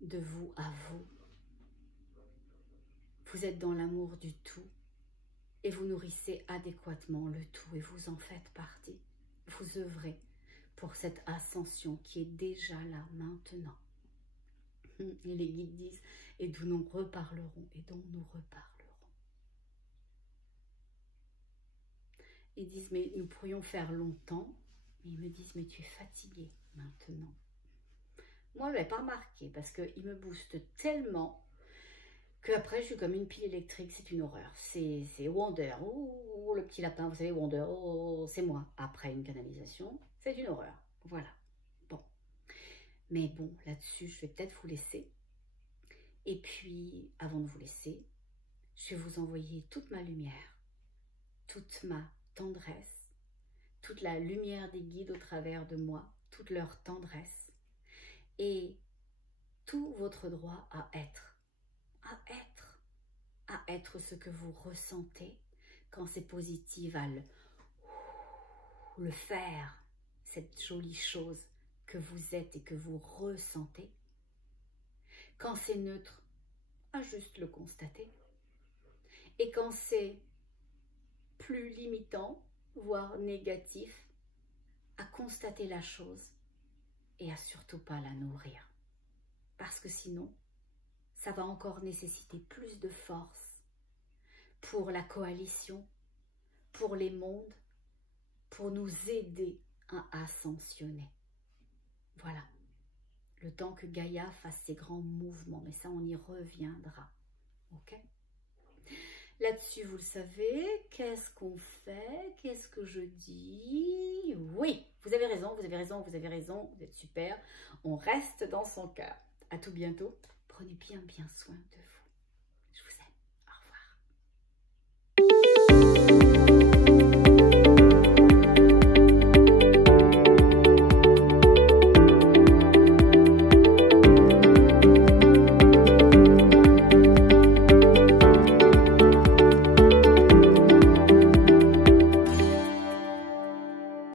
de vous à vous, vous êtes dans l'amour du tout et vous nourrissez adéquatement le tout et vous en faites partie. Vous œuvrez pour cette ascension qui est déjà là maintenant. Et les guides disent, et d'où nous reparlerons, et dont nous reparlerons. Ils disent, mais nous pourrions faire longtemps. Mais ils me disent, mais tu es fatigué maintenant. Moi, je ne l'ai pas remarqué parce qu'il me booste tellement qu'après, je suis comme une pile électrique. C'est une horreur. C'est Wonder. Oh, le petit lapin, vous savez, Wonder. Oh, c'est moi. Après une canalisation, c'est une horreur. Voilà. Bon. Mais bon, là-dessus, je vais peut-être vous laisser. Et puis, avant de vous laisser, je vais vous envoyer toute ma lumière, toute ma tendresse, toute la lumière des guides au travers de moi, toute leur tendresse et tout votre droit à être ce que vous ressentez quand c'est positif, à le faire, cette jolie chose que vous êtes et que vous ressentez. Quand c'est neutre, à juste le constater. Et quand c'est plus limitant, voire négatif, à constater la chose et à surtout pas la nourrir. Parce que sinon, ça va encore nécessiter plus de force pour la coalition, pour les mondes, pour nous aider à ascensionner. Voilà. Le temps que Gaïa fasse ses grands mouvements, mais ça on y reviendra. Ok ? Là-dessus, vous le savez, qu'est-ce qu'on fait? Qu'est-ce que je dis? Oui, vous avez raison, vous êtes super. On reste dans son cœur. À tout bientôt. Prenez bien soin de vous.